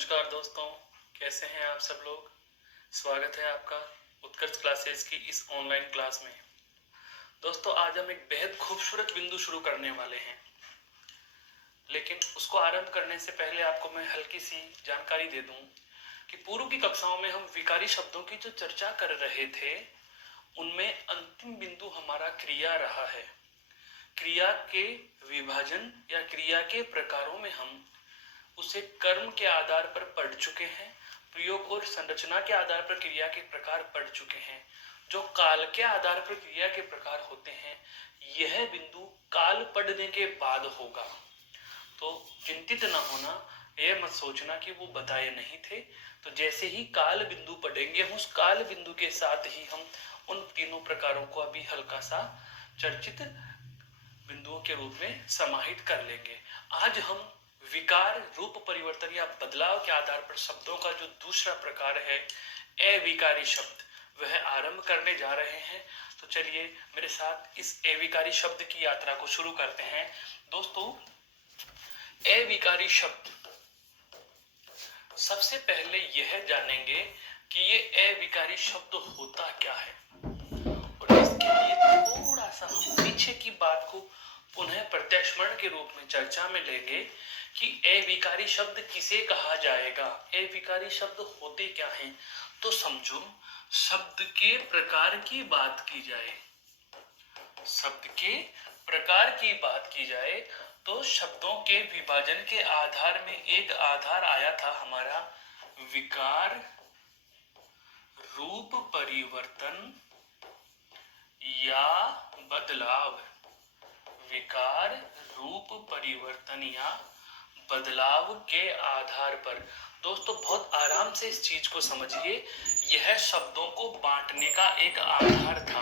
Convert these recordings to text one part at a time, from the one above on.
नमस्कार दोस्तों, कैसे हैं आप सब लोग। स्वागत है आपका उत्कर्ष क्लासेस की इस ऑनलाइन क्लास में। दोस्तों, आज हम एक बेहद खूबसूरत बिंदु शुरू करने वाले हैं, लेकिन उसको आरंभ करने से पहले आपको मैं हल्की सी जानकारी दे दूं कि पूर्व की कक्षाओं में हम विकारी शब्दों की जो चर्चा कर रहे थे उनमें अंतिम बिंदु हमारा क्रिया रहा है। क्रिया के विभाजन या क्रिया के प्रकारों में हम उसे कर्म के आधार पर पढ़ चुके हैं, प्रयोग और संरचना के आधार पर क्रिया के प्रकार पढ़ चुके हैं। जो काल के आधार पर क्रिया के प्रकार होते हैं, यह बिंदु काल पढ़ने के बाद होगा। तो चिंतित न होना, यह मत सोचना कि वो बताए नहीं थे। तो जैसे ही काल बिंदु पढ़ेंगे, उस काल बिंदु के साथ ही हम उन तीनों प्रकारों को अभी हल्का सा चर्चित बिंदुओं के रूप में समाहित कर लेंगे। आज हम विकार, रूप परिवर्तन या बदलाव के आधार पर शब्दों का जो दूसरा प्रकार है अविकारी शब्द, वह आरंभ करने जा रहे हैं। तो चलिए मेरे साथ इस अविकारी शब्द की यात्रा को शुरू करते हैं। दोस्तों, अविकारी शब्द, सबसे पहले यह जानेंगे कि ये अविकारी शब्द होता क्या है, और इसके लिए थोड़ा सा हम पीछे की बात को पुनः प्रत्यक्षमण के रूप में चर्चा में लेंगे कि अविकारी शब्द किसे कहा जाएगा, अविकारी शब्द होते क्या हैं। तो समझो, शब्द के प्रकार की बात की जाए, शब्द के प्रकार की बात की जाए तो शब्दों के विभाजन के आधार में एक आधार आया था हमारा विकार, रूप परिवर्तन या बदलाव। विकार, रूप परिवर्तन या बदलाव के आधार पर। दोस्तों, बहुत आराम से इस चीज को समझिए, यह शब्दों को बांटने का एक आधार था।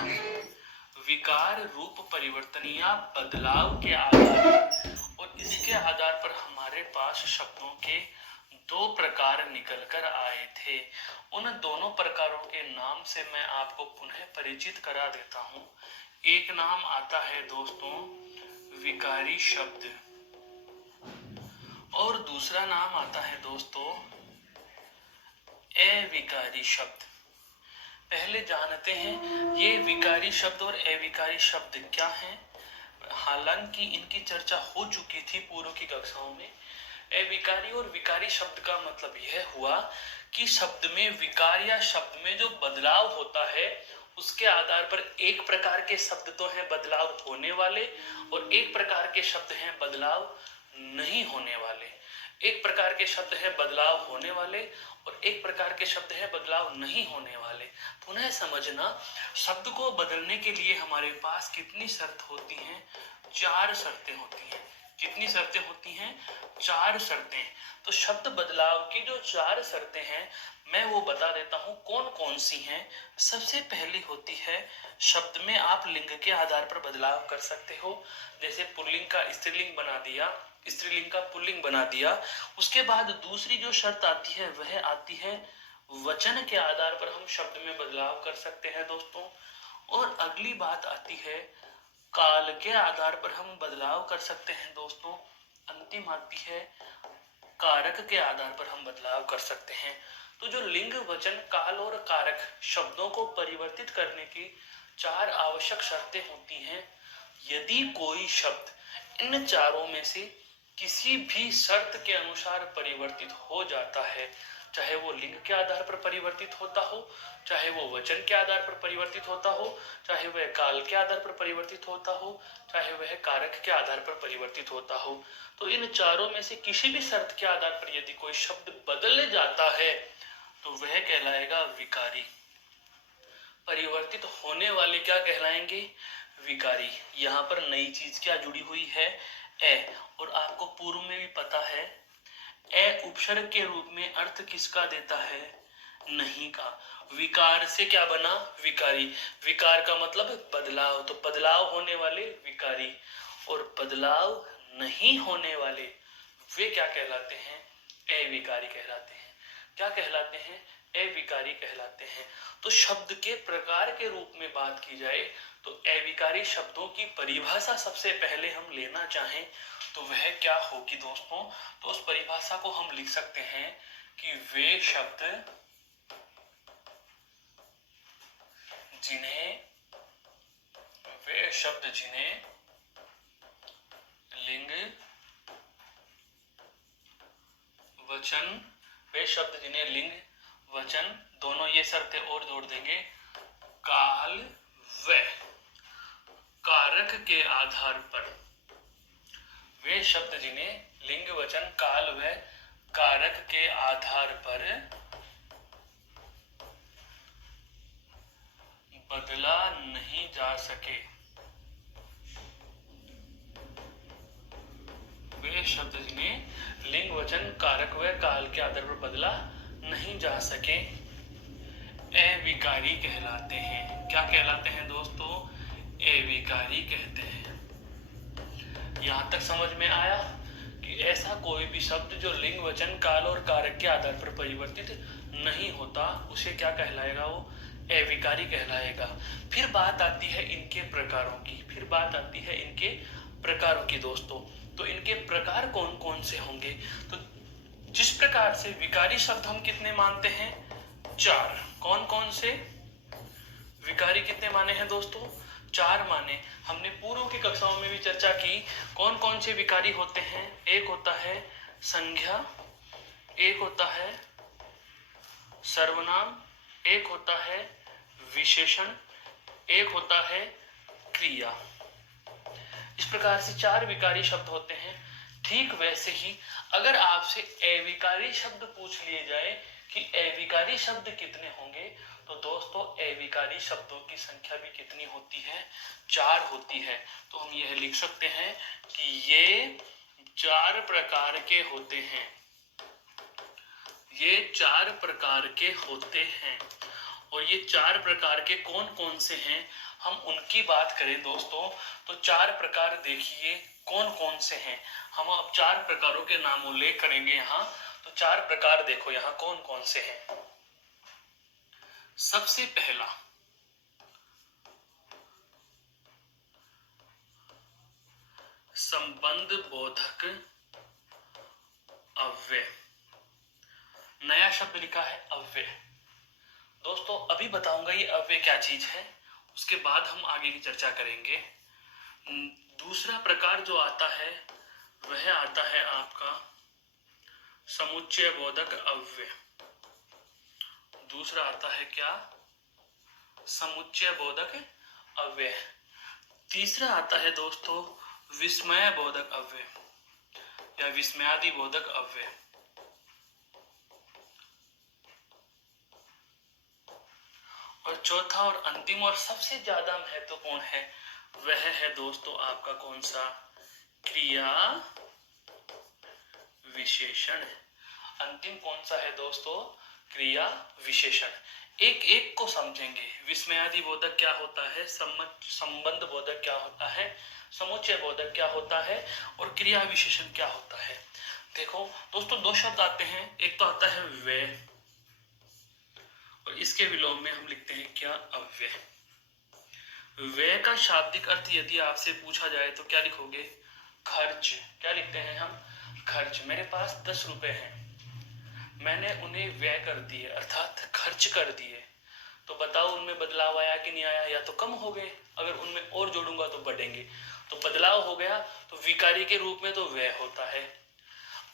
विकार, रूप परिवर्तन या बदलाव के आधार पर, और इसके आधार पर हमारे पास शब्दों के दो प्रकार निकल कर आए थे। उन दोनों प्रकारों के नाम से मैं आपको पुनः परिचित करा देता हूं। एक नाम आता है दोस्तों विकारी शब्द, और दूसरा नाम आता है दोस्तों अविकारी शब्द। पहले जानते हैं ये विकारी शब्द और अविकारी शब्द क्या हैं। हालांकि इनकी चर्चा हो चुकी थी पूर्व की कक्षाओं में। अविकारी और विकारी शब्द का मतलब यह हुआ कि शब्द में विकार या शब्द में जो बदलाव होता है, उसके आधार पर एक प्रकार के शब्द तो हैं बदलाव होने वाले, और एक प्रकार के शब्द हैं बदलाव नहीं होने वाले। एक प्रकार के शब्द है बदलाव होने वाले, और एक प्रकार के शब्द है बदलाव नहीं होने वाले। पुनः समझना, शब्द को बदलने के लिए हमारे पास कितनी शर्त होती हैं? 4 शर्तें होती हैं। कितनी शर्तें होती हैं? 4 शर्तें। तो शब्द बदलाव की जो 4 शर्तें हैं, मैं वो बता देता हूं कौन कौन सी हैं। सबसे पहली होती है, शब्द में आप लिंग के आधार पर बदलाव कर सकते हो। जैसे पुल्लिंग का स्त्रीलिंग बना दिया, स्त्रीलिंग का पुल्लिंग बना दिया। उसके बाद दूसरी जो शर्त आती है वह आती है वचन के आधार पर हम शब्द में बदलाव कर सकते हैं दोस्तों। और अगली बात आती है काल के आधार पर हम बदलाव कर सकते हैं दोस्तों। अंतिम आती है कारक के आधार पर हम बदलाव कर सकते हैं। तो जो लिंग, वचन, काल और कारक शब्दों को परिवर्तित करने की 4 आवश्यक शर्तें होती हैं। यदि कोई शब्द इन चारों में से किसी भी शर्त के अनुसार परिवर्तित हो जाता है, चाहे वो लिंग के आधार पर परिवर्तित होता हो, चाहे वो वचन के आधार पर परिवर्तित होता हो, चाहे वह काल के आधार पर परिवर्तित होता हो, चाहे वह कारक के आधार पर परिवर्तित होता हो, तो इन चारों में से किसी भी शर्त के आधार पर यदि कोई शब्द बदल जाता है तो वह कहलाएगा विकारी। परिवर्तित होने वाले क्या कहलाएंगे? विकारी। यहाँ पर नई चीज क्या जुड़ी हुई है? ए। और आपको पूर्व में भी पता है ए उपसर्ग के रूप में अर्थ किसका देता है? नहीं का। विकार से क्या बना? विकारी। विकार का मतलब बदलाव, तो बदलाव होने वाले विकारी, और बदलाव नहीं होने वाले वे क्या कहलाते हैं? अविकारी कहलाते हैं। क्या कहलाते हैं? अविकारी कहलाते हैं। तो शब्द के प्रकार के रूप में बात की जाए तो अविकारी शब्दों की परिभाषा सबसे पहले हम लेना चाहें तो वह क्या होगी दोस्तों? तो उस परिभाषा को हम लिख सकते हैं कि वे शब्द जिन्हें लिंग वचन दोनों ये शर्तें और जोड़ देंगे, काल व कारक के आधार पर, वे शब्द जिन्हें लिंग वचन काल व कारक के आधार पर बदला नहीं जा सके, वे शब्द जिन्हें लिंग वचन कारक व काल के आधार पर बदला नहीं जा सके अविकारी कहलाते हैं। क्या कहलाते हैं दोस्तों? अविकारी कहते हैं। यहां तक समझ में आया कि ऐसा कोई भी शब्द जो लिंग वचन काल और कारक के आधार पर परिवर्तित नहीं होता उसे क्या कहलाएगा? वो अविकारी कहलाएगा। फिर बात आती है इनके प्रकारों की दोस्तों। तो इनके प्रकार कौन कौन से होंगे? तो जिस प्रकार से विकारी शब्द हम कितने मानते हैं? 4। कौन कौन से विकारी कितने माने हैं दोस्तों? 4 माने। हमने पूर्व की कक्षाओं में भी चर्चा की कौन कौन से विकारी होते हैं। एक होता है संज्ञा, एक होता है सर्वनाम, एक होता है विशेषण, एक होता है क्रिया। इस प्रकार से 4 विकारी शब्द होते हैं। ठीक वैसे ही अगर आपसे अविकारी शब्द पूछ लिए जाए कि अविकारी शब्द कितने होंगे, तो दोस्तों अविकारी शब्दों की संख्या भी कितनी होती है? 4 होती है। तो हम यह लिख सकते हैं कि ये 4 प्रकार के होते हैं। ये 4 प्रकार के होते हैं। और ये 4 प्रकार के कौन कौन से हैं, हम उनकी बात करें दोस्तों, तो 4 प्रकार देखिए कौन कौन से हैं। हम अब 4 प्रकारों के नाम उल्लेख करेंगे यहाँ। तो 4 प्रकार देखो यहाँ कौन कौन से हैं। सबसे पहला संबंध बोधक अव्यय। नया शब्द लिखा है अव्यय। दोस्तों अभी बताऊंगा ये अव्यय क्या चीज है, उसके बाद हम आगे की चर्चा करेंगे। दूसरा प्रकार जो आता है वह आता है आपका समुच्चय बोधक अव्यय। दूसरा आता है क्या? समुच्चय बोधक अव्यय। तीसरा आता है दोस्तों विस्मय बोधक अव्यय या विस्मयादि बोधक अव्यय। और चौथा और अंतिम और सबसे ज्यादा महत्वपूर्ण है वह है दोस्तों आपका कौन सा? क्रिया विशेषण। अंतिम कौन सा है दोस्तों? क्रिया विशेषण। एक एक को समझेंगे। विस्मयादि बोधक क्या होता है, संबंध बोधक क्या होता है, समुच्चय बोधक क्या होता है और क्रिया विशेषण क्या होता है। देखो दोस्तों 2 शब्द आते हैं। एक तो आता है वे और इसके विलोम में हम लिखते हैं क्या? अव्यय। व्यय का शाब्दिक अर्थ यदि आपसे पूछा जाए तो क्या लिखोगे? खर्च। क्या लिखते हैं हम? खर्च। मेरे पास 10 रुपए हैं, मैंने उन्हें व्यय कर दिए अर्थात खर्च कर दिए, तो बताओ उनमें बदलाव आया कि नहीं आया? या तो कम हो गए, अगर उनमें और जोड़ूंगा तो बढ़ेंगे, तो बदलाव हो गया। तो विकारी के रूप में तो व्यय होता है।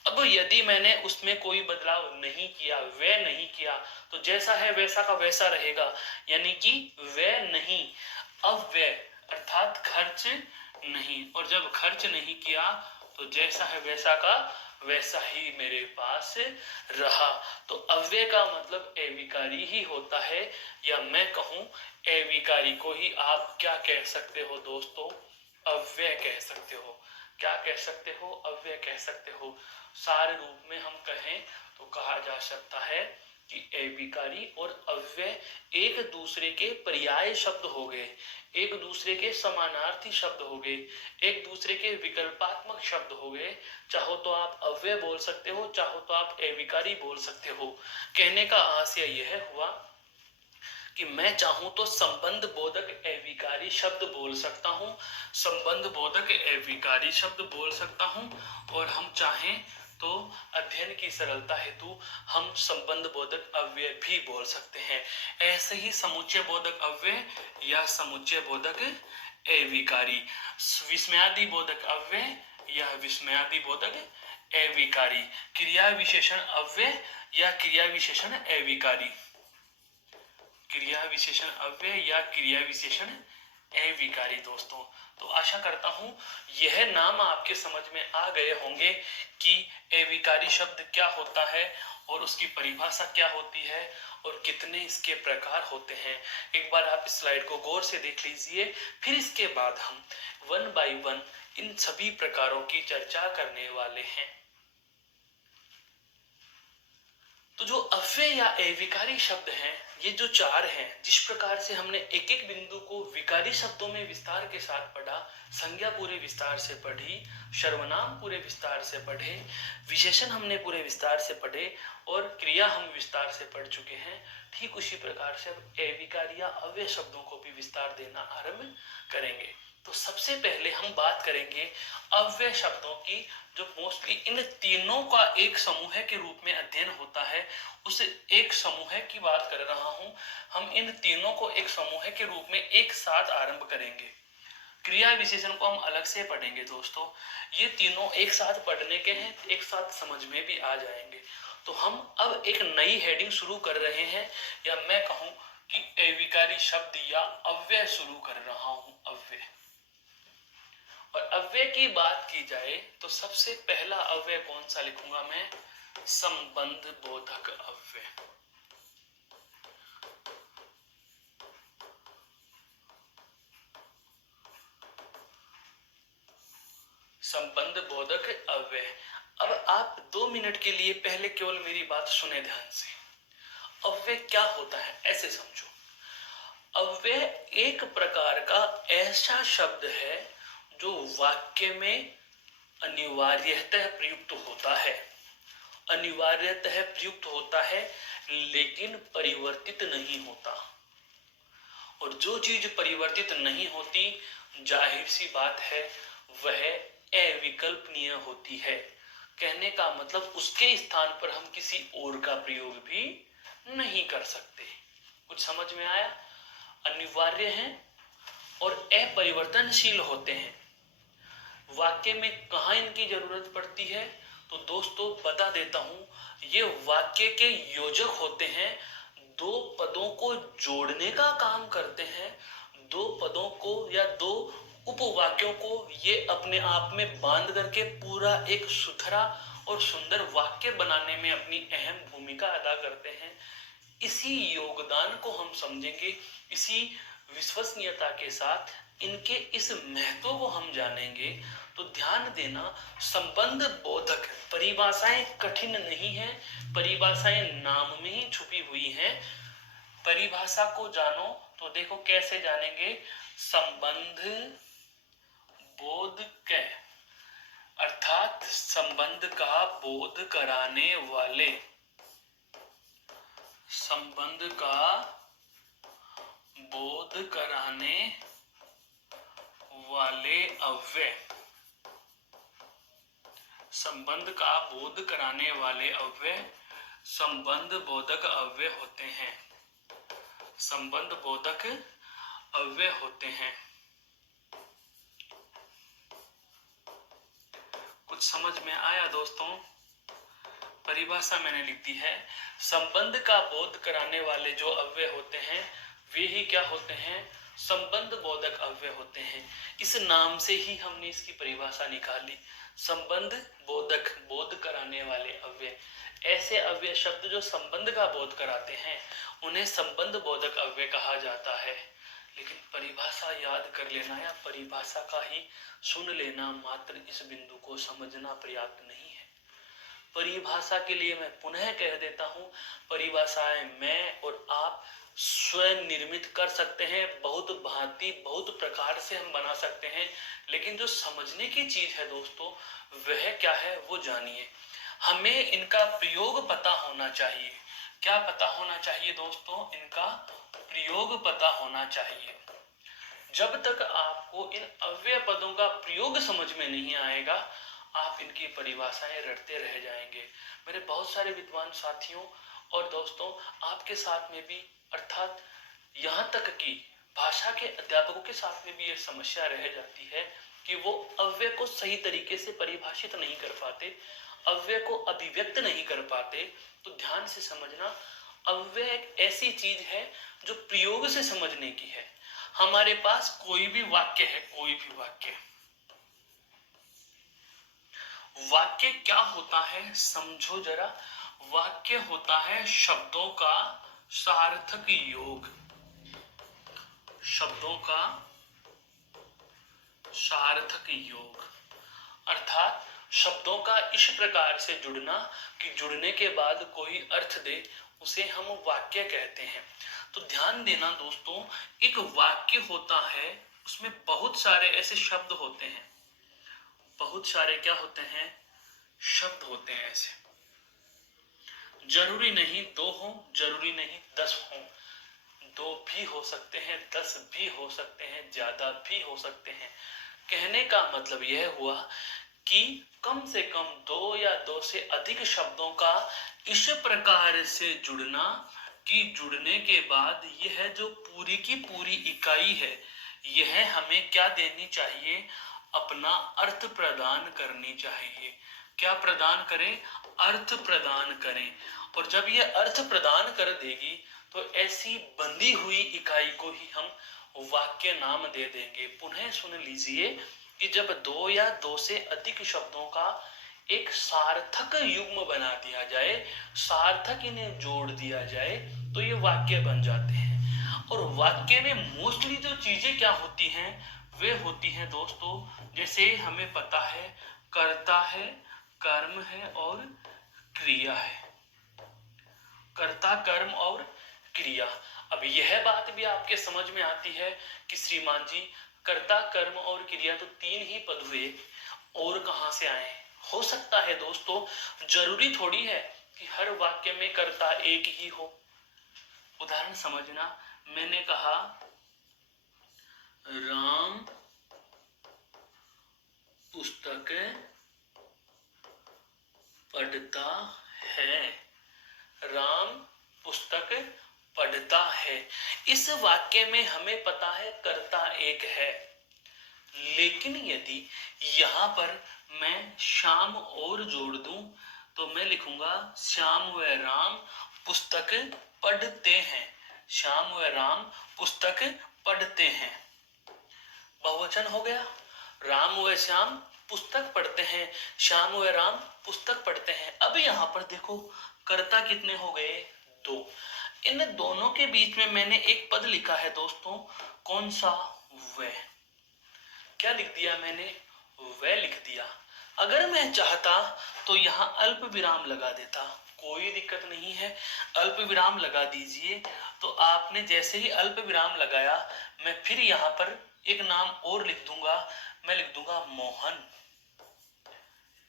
अब यदि मैंने उसमें कोई बदलाव नहीं किया, व्यय नहीं किया, तो जैसा है वैसा का वैसा रहेगा, यानी कि व्यय नहीं, अव्यय अर्थात खर्च नहीं। और जब खर्च नहीं किया तो जैसा है वैसा का वैसा ही मेरे पास रहा। तो अव्यय का मतलब अविकारी ही होता है, या मैं कहूं अविकारी को ही आप क्या कह सकते हो दोस्तों? अव्यय कह सकते हो। क्या कह सकते हो? अव्यय कह सकते हो। सार रूप में हम कहें तो कहा जा सकता है कि अविकारी और अव्यय एक दूसरे के पर्याय शब्द हो गए, एक दूसरे के समानार्थी शब्द हो गए, एक दूसरे के विकल्पात्मक शब्द हो गए। चाहो तो आप अव्यय बोल सकते हो, चाहो तो आप अविकारी बोल सकते हो। कहने का आशय यह हुआ कि मैं चाहूं तो संबंध बोधक अविकारी शब्द बोल सकता हूं, संबंध बोधक अविकारी शब्द बोल सकता हूं, और हम चाहें तो अध्ययन की सरलता हेतु हम संबंध बोधक अव्यय भी बोल सकते हैं। ऐसे ही समुच्चय बोधक अव्यय या समुच्चय बोधक अविकारी, विस्मयादि बोधक अव्यय या विस्मयादि बोधक अविकारी, क्रिया विशेषण अव्यय या क्रिया विशेषण अविकारी, क्रिया विशेषण अव्यय या क्रिया विशेषण अविकारी। दोस्तों तो आशा करता हूं यह नाम आपके समझ में आ गए होंगे कि अविकारी शब्द क्या होता है और उसकी परिभाषा क्या होती है और कितने इसके प्रकार होते हैं। एक बार आप इस स्लाइड को गौर से देख लीजिए, फिर इसके बाद हम वन बाय वन इन सभी प्रकारों की चर्चा करने वाले हैं। तो जो अव्यय या अविकारी शब्द हैं, ये जो चार हैं, जिस प्रकार से हमने एक एक बिंदु को विकारी शब्दों में विस्तार के साथ पढ़ा, संज्ञा पूरे विस्तार से पढ़ी, सर्वनाम पूरे विस्तार से पढ़े, विशेषण हमने पूरे विस्तार से पढ़े और क्रिया हम विस्तार से पढ़ चुके हैं, ठीक उसी प्रकार से अब अविकारी या अव्यय शब्दों को भी विस्तार देना आरंभ करेंगे। तो सबसे पहले हम बात करेंगे अव्यय शब्दों की, जो मोस्टली इन तीनों का एक समूह के रूप में अध्ययन होता है, उस एक समूह की बात कर रहा हूं। हम इन तीनों को एक समूह के रूप में एक साथ आरंभ करेंगे। क्रिया विशेषण को हम अलग से पढ़ेंगे दोस्तों। ये तीनों एक साथ पढ़ने के हैं, एक साथ समझ में भी आ जाएंगे। तो हम अब एक नई हेडिंग शुरू कर रहे हैं, या मैं कहूं कि अविकारी शब्द या अव्यय शुरू कर रहा हूं। अव्यय और अव्यय की बात की जाए तो सबसे पहला अव्यय कौन सा लिखूंगा मैं? संबंध बोधक अव्यय। संबंध बोधक अव्यय। अब आप 2 मिनट के लिए पहले केवल मेरी बात सुने ध्यान से। अव्यय क्या होता है ऐसे समझो। अव्यय एक प्रकार का ऐसा शब्द है जो वाक्य में अनिवार्यतः प्रयुक्त होता है, अनिवार्यतः प्रयुक्त होता है लेकिन परिवर्तित नहीं होता। और जो चीज परिवर्तित नहीं होती, जाहिर सी बात है वह अविकल्पनीय होती है। कहने का मतलब उसके स्थान पर हम किसी और का प्रयोग भी नहीं कर सकते। कुछ समझ में आया? अनिवार्य हैं और अपरिवर्तनशील होते हैं। वाक्य में कहाँ इनकी जरूरत पड़ती है तो दोस्तों बता देता हूं, ये वाक्य के योजक होते हैं, दो पदों को जोड़ने का काम करते हैं। दो पदों को या दो उपवाक्यों को ये अपने आप में बांध करके पूरा एक सुथरा और सुंदर वाक्य बनाने में अपनी अहम भूमिका अदा करते हैं। इसी योगदान को हम समझेंगे, इसी विश्वसनीयता के साथ इनके इस महत्व को हम जानेंगे। तो ध्यान देना, संबंध बोधक परिभाषाएं कठिन नहीं है, परिभाषाएं नाम में ही छुपी हुई हैं। परिभाषा को जानो तो देखो कैसे जानेंगे। संबंध बोध कै अर्थात संबंध का बोध कराने वाले, संबंध का बोध कराने वाले अव्यय, संबंध का बोध कराने वाले अव्यय संबंध बोधक अव्यय होते हैं। संबंध बोधक अव्यय होते हैं। कुछ समझ में आया दोस्तों? परिभाषा मैंने लिख दी है। संबंध का बोध कराने वाले जो अव्यय होते हैं वे ही क्या होते हैं? संबंध बोधक अव्यय होते हैं। इस नाम से ही हमने इसकी परिभाषा निकाली। संबंध बोधक, बोध कराने वाले अव्यय। ऐसे अव्यय शब्द जो संबंध का बोध कराते हैं उन्हें संबंध बोधक अव्यय कहा जाता है। लेकिन परिभाषा याद कर लेना या परिभाषा का ही सुन लेना मात्र इस बिंदु को समझना पर्याप्त नहीं है। परिभाषा के लिए मैं पुनः कह देता हूं, परिभाषाएं मैं और आप स्वयं निर्मित कर सकते हैं। बहुत भांति बहुत प्रकार से हम बना सकते हैं, लेकिन जो समझने की चीज है दोस्तों वह क्या है वो जानिए। हमें इनका प्रयोग पता होना चाहिए। क्या पता होना चाहिए दोस्तों? इनका प्रयोग पता होना चाहिए। जब तक आपको इन अव्यय पदों का प्रयोग समझ में नहीं आएगा, आप इनकी परिभाषाएं रटते रह जाएंगे। मेरे बहुत सारे विद्वान साथियों और दोस्तों, आपके साथ में भी, अर्थात यहाँ तक कि भाषा के अध्यापकों के साथ में भी ये समस्या रह जाती है कि वो अव्यय को सही तरीके से परिभाषित नहीं कर पाते, अव्यय को अभिव्यक्त नहीं कर पाते। तो ध्यान से समझना, अव्यय एक ऐसी चीज है जो प्रयोग से समझने की है। हमारे पास कोई भी वाक्य है, कोई भी वाक्य, वाक्य क्या होता है समझो जरा। वाक्य होता है शब्दों का सार्थक योग, शब्दों का सार्थक योग, अर्थात शब्दों का इस प्रकार से जुड़ना कि जुड़ने के बाद कोई अर्थ दे, उसे हम वाक्य कहते हैं। तो ध्यान देना दोस्तों, एक वाक्य होता है, उसमें बहुत सारे ऐसे शब्द होते हैं, बहुत सारे क्या होते हैं, शब्द होते हैं ऐसे। जरूरी नहीं 2 हो, जरूरी नहीं 10 हो, 2 भी हो सकते हैं, 10 भी हो सकते हैं, ज्यादा भी हो सकते हैं। कहने का मतलब यह हुआ कि कम से कम 2 या 2 से अधिक शब्दों का इस प्रकार से जुड़ना कि जुड़ने के बाद यह जो पूरी की पूरी इकाई है, यह हमें क्या देनी चाहिए, अपना अर्थ प्रदान करनी चाहिए। क्या प्रदान करें, अर्थ प्रदान करें। और जब यह अर्थ प्रदान कर देगी तो ऐसी बंधी हुई इकाई को ही हम वाक्य नाम दे देंगे। पुनः सुन लीजिए कि जब 2 या 2 से अधिक शब्दों का एक सार्थक युग्म बना दिया जाए, सार्थक इन्हें जोड़ दिया जाए, तो ये वाक्य बन जाते हैं। और वाक्य में मोस्टली जो चीजें क्या होती हैं, वे होती हैं दोस्तों, जैसे हमें पता है कर्ता है, कर्म है और क्रिया है, कर्ता, कर्म और क्रिया। अब यह बात भी आपके समझ में आती है कि श्रीमान जी, कर्ता, कर्म और क्रिया तो 3 ही पद हुए, और कहां से आए। हो सकता है दोस्तों, जरूरी थोड़ी है कि हर वाक्य में कर्ता एक ही हो। उदाहरण समझना, मैंने कहा राम पुस्तक पढ़ता है, राम पुस्तक पढ़ता है। इस वाक्य में हमें पता है कर्ता एक है, लेकिन यदि यहां पर मैं श्याम और जोड़ दूं तो मैं लिखूंगा श्याम व राम पुस्तक पढ़ते हैं, श्याम व राम पुस्तक पढ़ते हैं। बहुवचन हो गया, राम व श्याम पुस्तक पढ़ते हैं, श्याम व राम पुस्तक पढ़ते हैं। अब यहाँ पर देखो कर्ता कितने हो गए, 2। इन दोनों के बीच में मैंने एक पद लिखा है दोस्तों, कौन सा, व। क्या लिख दिया मैंने, व लिख दिया। अगर मैं चाहता तो यहाँ अल्प विराम लगा देता, कोई दिक्कत नहीं है, अल्प विराम लगा दीजिए। तो आपने जैसे ही अल्प विराम लगाया, मैं फिर यहाँ पर एक नाम और लिख दूंगा, मैं लिख दूंगा मोहन।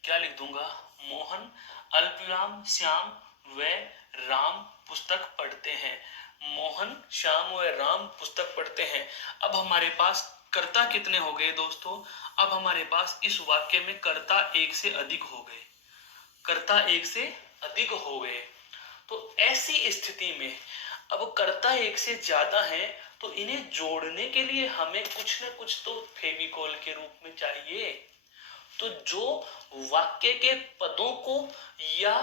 क्या लिख दूंगा, मोहन, अल्प विराम श्याम व राम पुस्तक पढ़ते हैं, मोहन, श्याम व राम पुस्तक पढ़ते हैं। अब हमारे पास कर्ता कितने हो गए दोस्तों, अब हमारे पास इस वाक्य में कर्ता एक से अधिक हो गए, कर्ता एक से अधिक हो गए। तो ऐसी स्थिति में अब कर्ता एक से ज्यादा है, तो इन्हें जोड़ने के लिए हमें कुछ न कुछ तो फेविकोल के रूप में चाहिए। तो जो वाक्य के पदों को या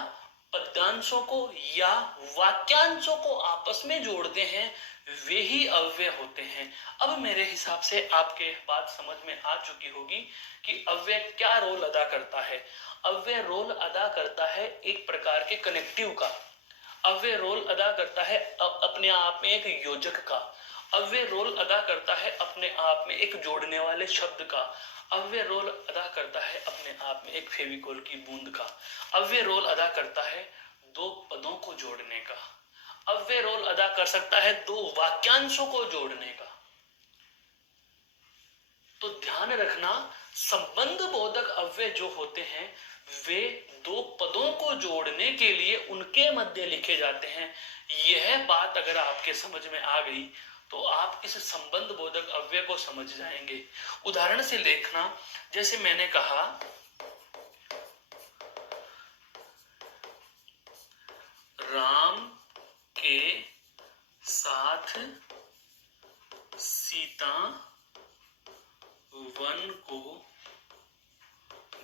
पद्यांशों को या वाक्यांशों को आपस में जोड़ते हैं, वे ही अव्यय होते हैं। अब मेरे हिसाब से आपके बात समझ में आ चुकी होगी कि अव्यय क्या रोल अदा करता है। अव्यय रोल अदा करता है एक प्रकार के कनेक्टिव का, अव्यय रोल अदा करता है अपने आप में एक योजक का, अव्यय रोल अदा करता है अपने आप में एक जोड़ने वाले शब्द का, अव्यय रोल अदा करता है अपने आप में एक फेविकोल की बूंद का, अव्यय रोल अदा करता है 2 पदों को जोड़ने का, अव्यय रोल अदा कर सकता है 2 वाक्यांशों को जोड़ने का। तो ध्यान रखना, संबंध बोधक अव्यय जो होते हैं वे 2 पदों को जोड़ने के लिए उनके मध्य लिखे जाते हैं। यह बात अगर आपके समझ में आ गई तो आप इस संबंध बोधक अव्यय को समझ जाएंगे। उदाहरण से देखना, जैसे मैंने कहा राम के साथ सीता वन को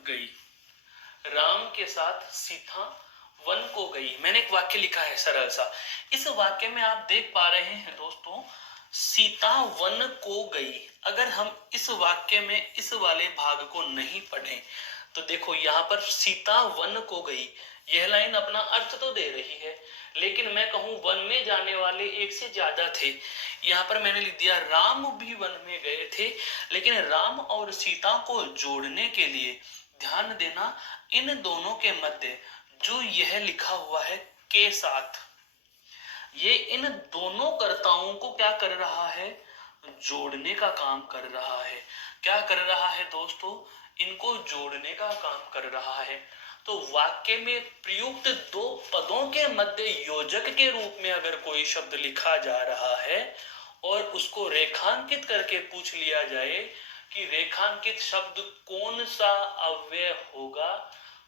गई। राम के साथ सीता वन को गई। मैंने एक वाक्य लिखा है सरल सा। इस वाक्य में आप देख पा रहे हैं दोस्तों, सीता वन को गई। अगर हम इस वाक्य में इस वाले भाग को नहीं पढ़ें तो देखो यहाँ पर सीता वन को गई, यह लाइन अपना अर्थ तो दे रही है, लेकिन मैं कहूं वन में जाने वाले एक से ज्यादा थे। यहाँ पर मैंने लिख दिया राम भी वन में गए थे, लेकिन राम और सीता को जोड़ने के लिए ध्यान देना, इन दोनों के मध्य जो यह लिखा हुआ है के साथ, ये इन दोनों कर्ताओं को क्या कर रहा है, जोड़ने का काम कर रहा है। क्या कर रहा है दोस्तों, इनको जोड़ने का काम कर रहा है। तो वाक्य में प्रयुक्त दो पदों के मध्य योजक के रूप में अगर कोई शब्द लिखा जा रहा है और उसको रेखांकित करके पूछ लिया जाए कि रेखांकित शब्द कौन सा अव्यय होगा,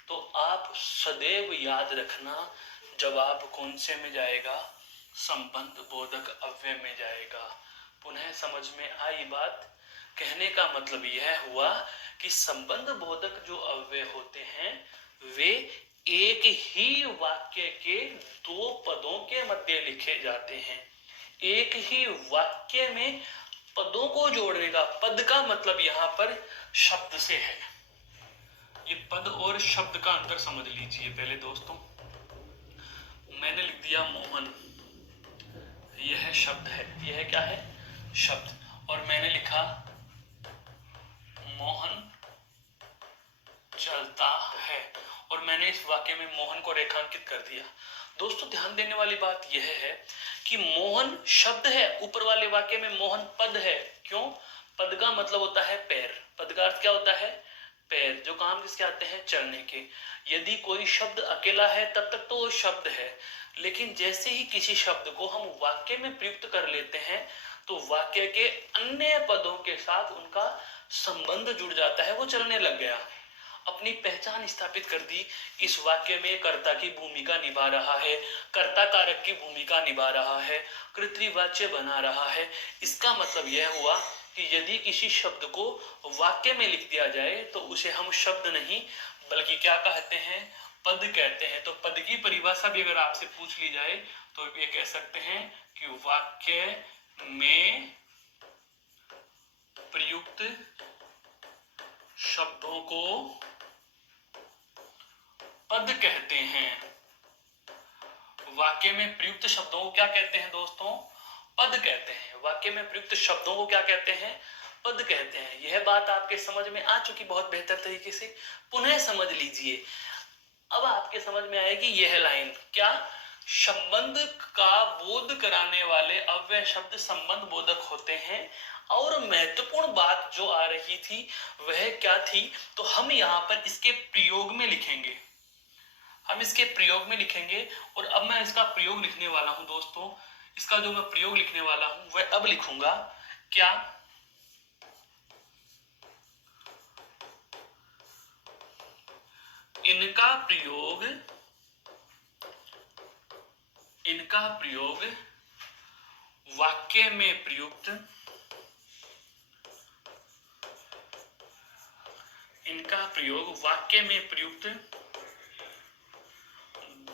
तो आप सदैव याद रखना जवाब कौन से में जाएगा, संबंध बोधक अव्यय में जाएगा। पुनः समझ में आई बात? कहने का मतलब यह हुआ कि संबंध बोधक जो अव्यय होते हैं वे एक ही वाक्य के दो पदों के मध्य लिखे जाते हैं। एक ही वाक्य में पदों को जोड़ने का, पद का मतलब यहाँ पर शब्द से है। ये पद और शब्द का अंतर समझ लीजिए पहले दोस्तों। मैंने लिख दिया मोहन, यह शब्द है, यह क्या है, शब्द। और मैंने लिखा मोहन चलता है, और मैंने इस वाक्य में मोहन को रेखांकित कर दिया। दोस्तों ध्यान देने वाली बात यह है कि मोहन शब्द है, ऊपर वाले वाक्य में मोहन पद है। क्यों? पद का मतलब होता है पैर, पद का अर्थ क्या होता है, पैर, जो काम किसके आते हैं, चलने के। यदि कोई शब्द अकेला है तब तक तो वो शब्द है, लेकिन जैसे ही किसी शब्द को हम वाक्य में प्रयुक्त कर लेते हैं तो वाक्य के अन्य पदों के साथ उनका संबंध जुड़ जाता है, वो चलने लग गया। अपनी पहचान स्थापित कर दी, इस वाक्य में कर्ता की भूमिका निभा रहा है, कर्ता कारक की भूमिका निभा रहा है, कृतवाच्य बना रहा है। इसका मतलब यह हुआ कि यदि किसी शब्द को वाक्य में लिख दिया जाए तो उसे हम शब्द नहीं बल्कि क्या कहते हैं, पद कहते हैं। तो पद की परिभाषा भी अगर आपसे पूछ ली जाए तो ये कह सकते हैं कि वाक्य में प्रयुक्त शब्दों को पद कहते हैं। वाक्य में प्रयुक्त शब्दों को क्या कहते हैं दोस्तों, पद कहते हैं। वाक्य में प्रयुक्त शब्दों को क्या कहते हैं, पद कहते हैं। यह बात आपके समझ में आ चुकी बहुत बेहतर तरीके से। पुनः समझ लीजिए, अब आपके समझ में आएगी यह लाइन, क्या, संबंध का बोध कराने वाले अव्यय शब्द संबंध बोधक होते हैं। और महत्वपूर्ण बात जो आ रही थी वह क्या थी, तो हम यहाँ पर इसके प्रयोग में लिखेंगे, हम इसके प्रयोग में लिखेंगे। और अब मैं इसका प्रयोग लिखने वाला हूं दोस्तों, इसका जो मैं प्रयोग लिखने वाला हूं वह अब लिखूंगा, क्या, इनका प्रयोग वाक्य में प्रयुक्त, इनका प्रयोग वाक्य में प्रयुक्त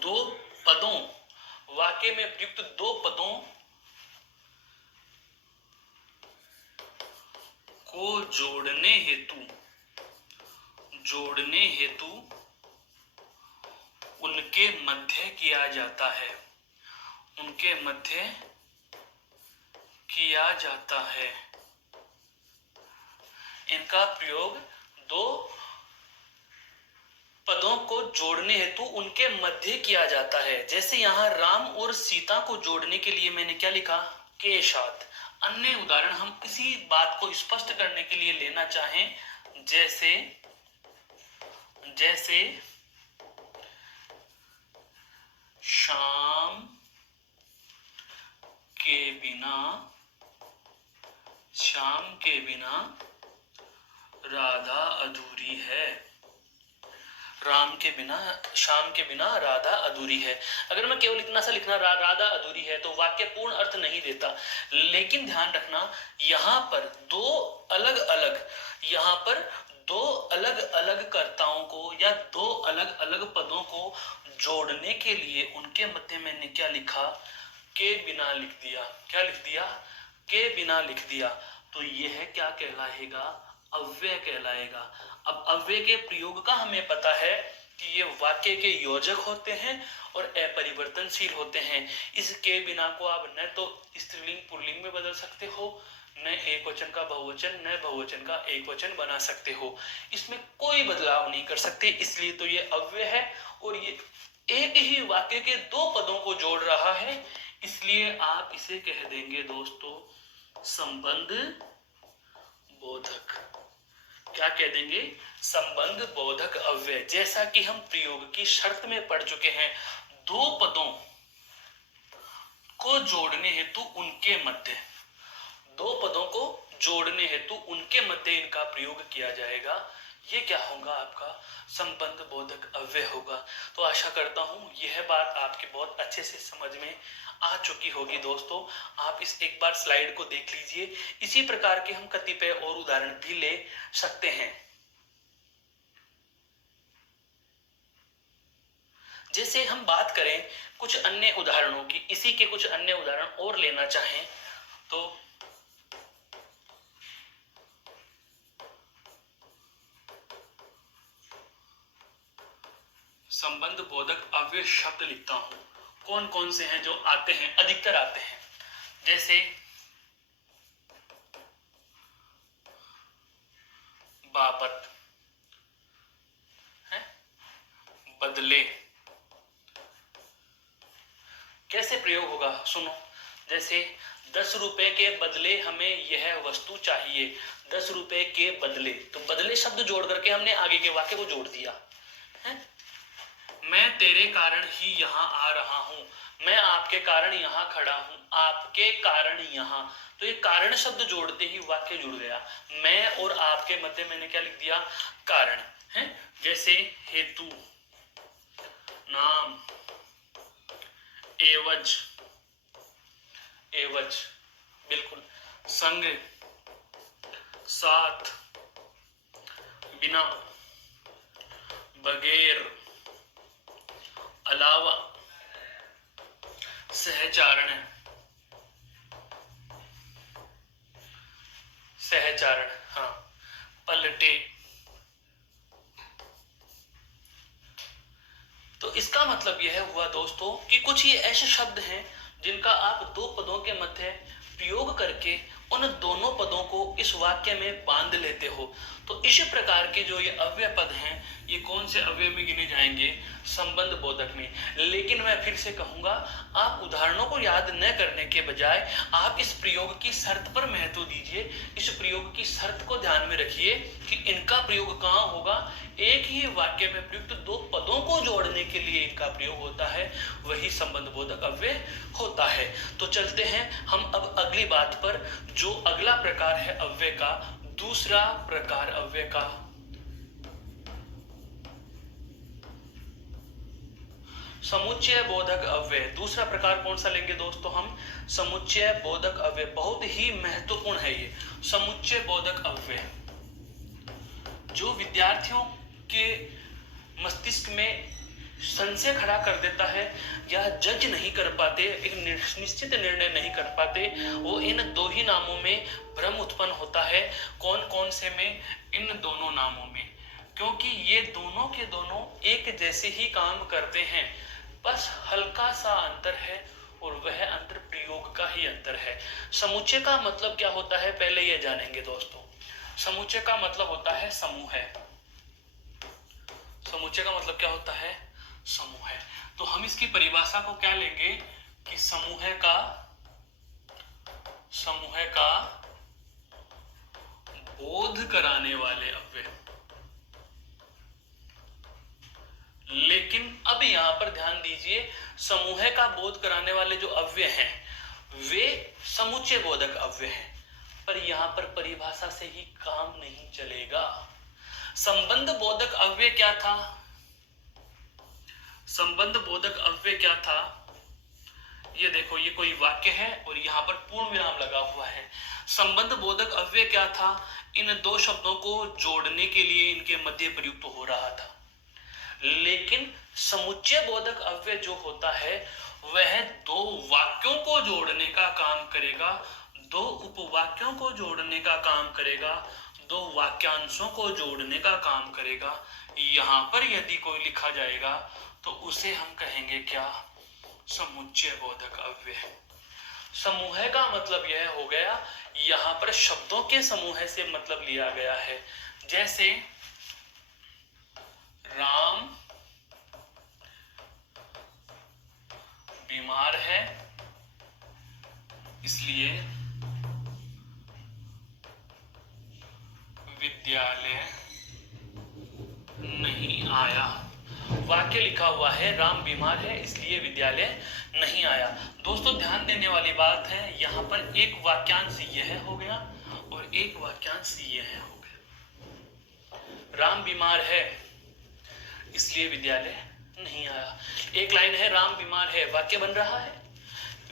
दो पदों, वाक्य में प्रयुक्त दो पदों को जोड़ने हेतु उनके मध्य किया जाता है, उनके मध्य किया जाता है। इनका प्रयोग दो पदों को जोड़ने हेतु उनके मध्य किया जाता है। जैसे यहाँ राम और सीता को जोड़ने के लिए मैंने क्या लिखा, के साथ। अन्य उदाहरण हम इसी बात को स्पष्ट करने के लिए लेना चाहें, जैसे शाम के बिना राधा अधूरी है, राम के बिना, शाम के बिना राधा अधूरी है। अगर मैं केवल इतना सा लिखना राधा अधूरी है तो वाक्य पूर्ण अर्थ नहीं देता। लेकिन ध्यान रखना, यहाँ पर दो अलग अलग कर्ताओं को या दो अलग अलग पदों को जोड़ने के लिए उनके मध्य मैंने क्या लिखा, के बिना लिख दिया। क्या लिख दिया? के बिना लिख दिया। तो यह क्या कहलाएगा? अव्यय कहलाएगा। अब अव्यय के प्रयोग का हमें पता है कि ये वाक्य के योजक होते हैं और अपरिवर्तनशील होते हैं। इस के बिना को आप न तो स्त्रीलिंग पुल्लिंग में बदल सकते हो, न एक वचन का बहुवचन, न बहुवचन का एक वचन बना सकते हो। इसमें कोई बदलाव नहीं कर सकते, इसलिए तो ये अव्यय है। और ये एक ही वाक्य के दो पदों को जोड़ रहा है, इसलिए आप इसे कह देंगे दोस्तों संबंध बोधक। क्या कह देंगे? संबंध बोधक अव्यय। जैसा कि हम प्रयोग की शर्त में पढ़ चुके हैं, दो पदों को जोड़ने हेतु उनके मध्य, दो पदों को जोड़ने हेतु उनके मध्य इनका प्रयोग किया जाएगा। ये क्या होगा? आपका संबंध बोधक अव्यय होगा। तो आशा करता हूं यह बात आपके बहुत अच्छे से समझ में आ चुकी होगी दोस्तों। आप इस एक बार स्लाइड को देख लीजिए। इसी प्रकार के हम कतिपय और उदाहरण भी ले सकते हैं। जैसे हम बात करें कुछ अन्य उदाहरणों की, इसी के कुछ अन्य उदाहरण और लेना चाहें तो संबंध बोधक अव्यय शब्द लिखता हूं। कौन कौन से हैं जो आते हैं? अधिकतर आते हैं। जैसे बाबत है, बदले। कैसे प्रयोग होगा सुनो। जैसे 10 रुपए के बदले हमें यह वस्तु चाहिए। 10 रुपए के बदले, तो बदले शब्द जोड़ करके हमने आगे के वाक्य को जोड़ दिया है। मैं तेरे कारण ही यहाँ आ रहा हूं, मैं आपके कारण यहाँ खड़ा हूं, आपके कारण यहाँ। तो ये कारण शब्द जोड़ते ही वाक्य जुड़ गया। मैं और आपके मध्य मैंने क्या लिख दिया? कारण है। जैसे हेतु, नाम, एवज, एवज बिल्कुल, संग, साथ, बिना, बगैर, अलावा, सहचारण, सहचारण, हाँ, पलटे। तो इसका मतलब यह हुआ दोस्तों कि कुछ ये ऐसे शब्द हैं जिनका आप दो पदों के मध्य प्रयोग करके उन दोनों पदों को इस वाक्य में बांध लेते हो। तो इस प्रकार के जो ये अव्यय पद हैं, ये कौन से अव्यय में गिने जाएंगे? संबंध बोधक में। लेकिन मैं फिर से कहूंगा, आप उदाहरणों को याद न करने के बजाय आप इस प्रयोग की शर्त पर महत्व दीजिए। इस प्रयोग की शर्त को ध्यान में रखिए कि इनका प्रयोग कहाँ होगा? एक ही वाक्य में प्रयुक्त दो पदों को जोड़ने के लिए इनका प्रयोग होता है, वही संबंध बोधक अव्यय होता है। तो चलते हैं हम अब अगली बात पर, जो अगला प्रकार है अव्यय का, दूसरा प्रकार अव्यय का। समुच्चय बोधक अव्यय। दूसरा प्रकार कौन सा लेंगे दोस्तों हम? समुच्चय बोधक अव्यय। बहुत ही महत्वपूर्ण है ये समुच्चय बोधक अव्यय, जो विद्यार्थियों के मस्तिष्क में संशय खड़ा कर देता है या जज नहीं कर पाते, एक निश्चित निर्णय नहीं कर पाते। वो इन दो ही नामों में भ्रम उत्पन्न होता है। कौन कौन से में? इन दोनों नामों में, क्योंकि ये दोनों के दोनों एक जैसे ही काम करते हैं, बस हल्का सा अंतर है और वह अंतर प्रयोग का ही अंतर है। समुच्चय का मतलब क्या होता है पहले ये जानेंगे दोस्तों। समुच्चय का मतलब होता है समूह है। समुच्चय का मतलब क्या होता है? समूह है। तो हम इसकी परिभाषा को क्या लेंगे कि समूह का बोध कराने वाले अव्यय। लेकिन अब यहां पर ध्यान दीजिए, समूह का बोध कराने वाले जो अव्यय हैं वे समुच्चय बोधक अव्यय हैं, पर यहां पर परिभाषा से ही काम नहीं चलेगा। संबंध बोधक अव्यय क्या था? संबंध बोधक अव्यय क्या था? ये देखो, ये कोई वाक्य है और यहाँ पर पूर्ण विराम लगा हुआ है। संबंध बोधक अव्यय क्या था? इन दो शब्दों को जोड़ने के लिए इनके मध्य प्रयुक्त हो रहा था। लेकिन समुच्चय बोधक अव्यय जो होता है वह दो वाक्यों को जोड़ने का काम करेगा, दो उपवाक्यों को जोड़ने का काम करेगा, दो वाक्यांशों को जोड़ने का काम करेगा। यहाँ पर यदि कोई लिखा जाएगा तो उसे हम कहेंगे क्या? समुच्चय बोधक अव्यय। समूह का मतलब यह हो गया, यहाँ पर शब्दों के समूह से मतलब लिया गया है। जैसे राम बीमार है इसलिए विद्यालय नहीं आया। वाक्य लिखा हुआ है राम बीमार है इसलिए विद्यालय नहीं आया। दोस्तों ध्यान देने वाली बात है, यहाँ पर एक वाक्यांश यह हो गया और एक वाक्यांश यह हो गया। राम बीमार है इसलिए विद्यालय नहीं आया। एक लाइन है राम बीमार है, वाक्य बन रहा है,